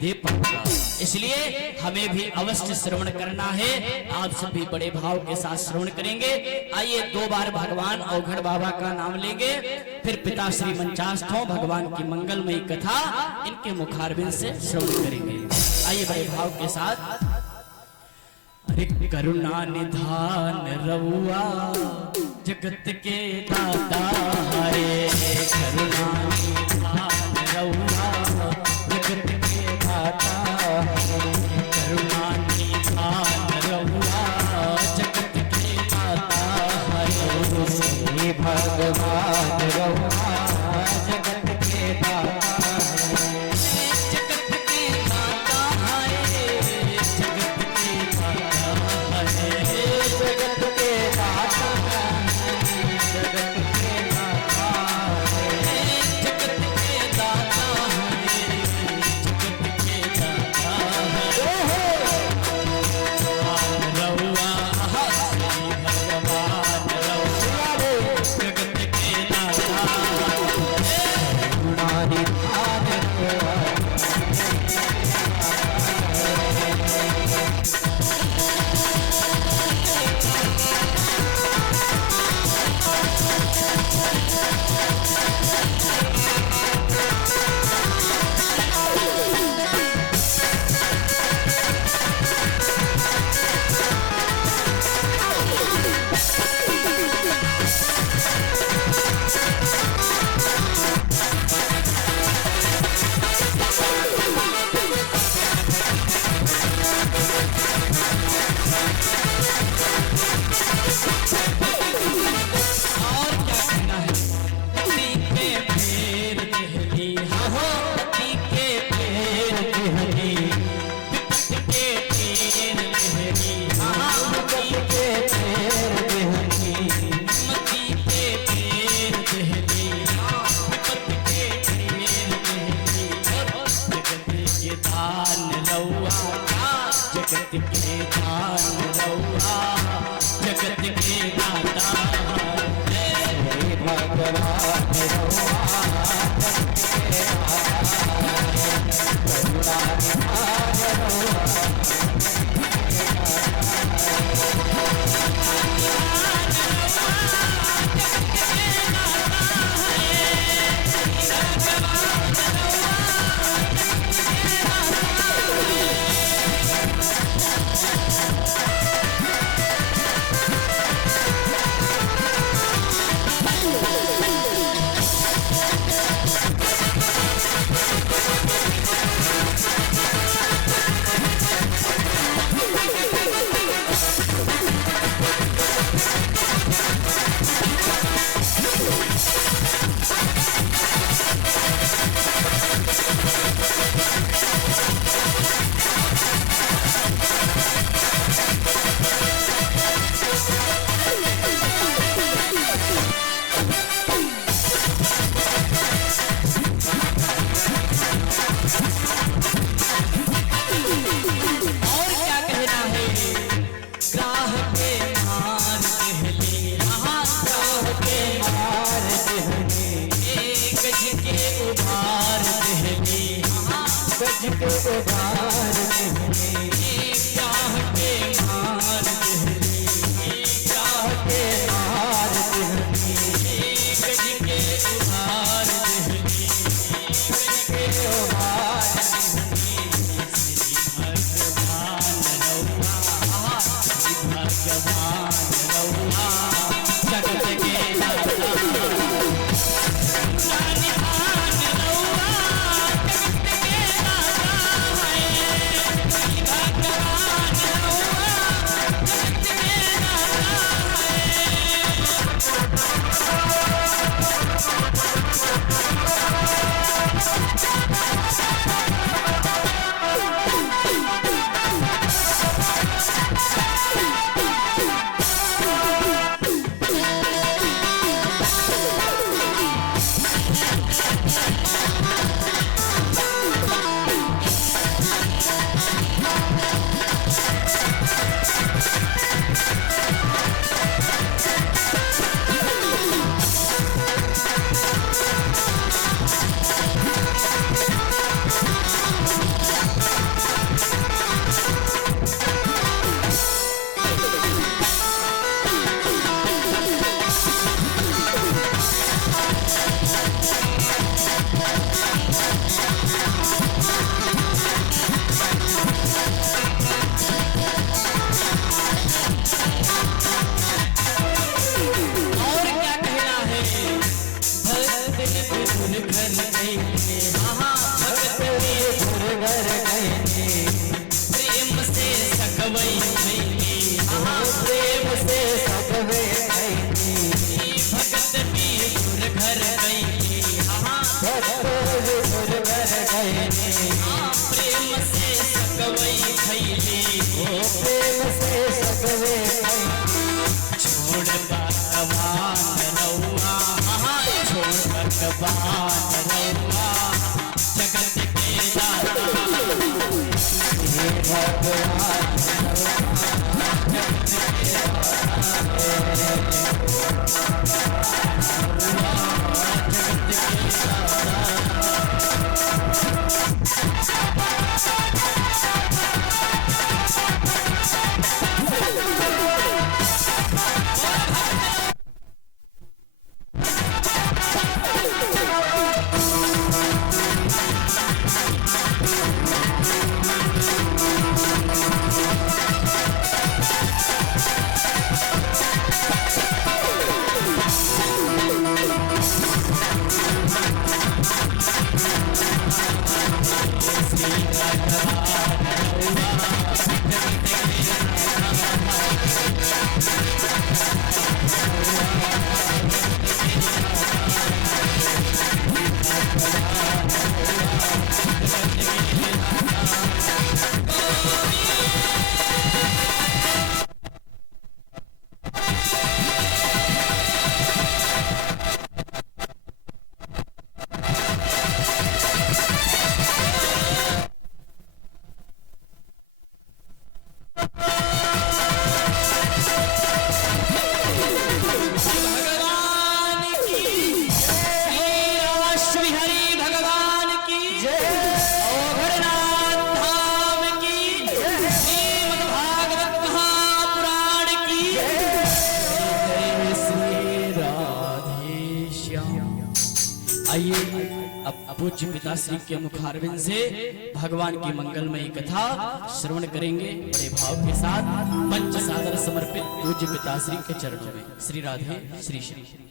दे पाऊंगा। इसलिए हमें भी अवश्य श्रवण करना है। आप सभी बड़े भाव के साथ श्रवण करेंगे। आइए 2 बार भगवान औघड़ बाबा का नाम लेंगे, फिर पिता श्री मंचास्थों भगवान की मंगलमयी कथा इनके मुखारबिंद से श्रवण करेंगे। आइए बड़े भाव के साथ। अरे करुणा निधान रउआ जगत के दाता है, करुणा निधान रउआ जगत के दाता है, करुणा निधान रउआ जगत के दाता है, श्री भगवान रउआ जगत के दाता है, जगत के दाता है, जगत के दाता है, जगत के दाता है, जगत के दाता है, जगत के दाता है, जगत के दाता है, भगवान रउआ श्री भगवान रउआ जगत के दाता है, करुणा निधान रउआ जगत के दान रउआ जगत के दाता है, भगवान रउआ जगत के दाता है, करुणा निधान रउआ सकवई भैली प्रेम से सकवे भैली भगत भी गुर घर गईली भक्त गुर घर गईली प्रेम से सकवई भैली प्रेम से सकवे छोड़ भगवान रउआ छोड़ भगवान रउआ जगत के दाता हे भगवान आइए अब पूज्य पिताश्री के मुखारविंद से भगवान की मंगलमयी कथा श्रवण करेंगे बड़े भाव के साथ पंच सादर समर्पित पूज्य पिताश्री के चरणों में। श्री राधे श्री श्री।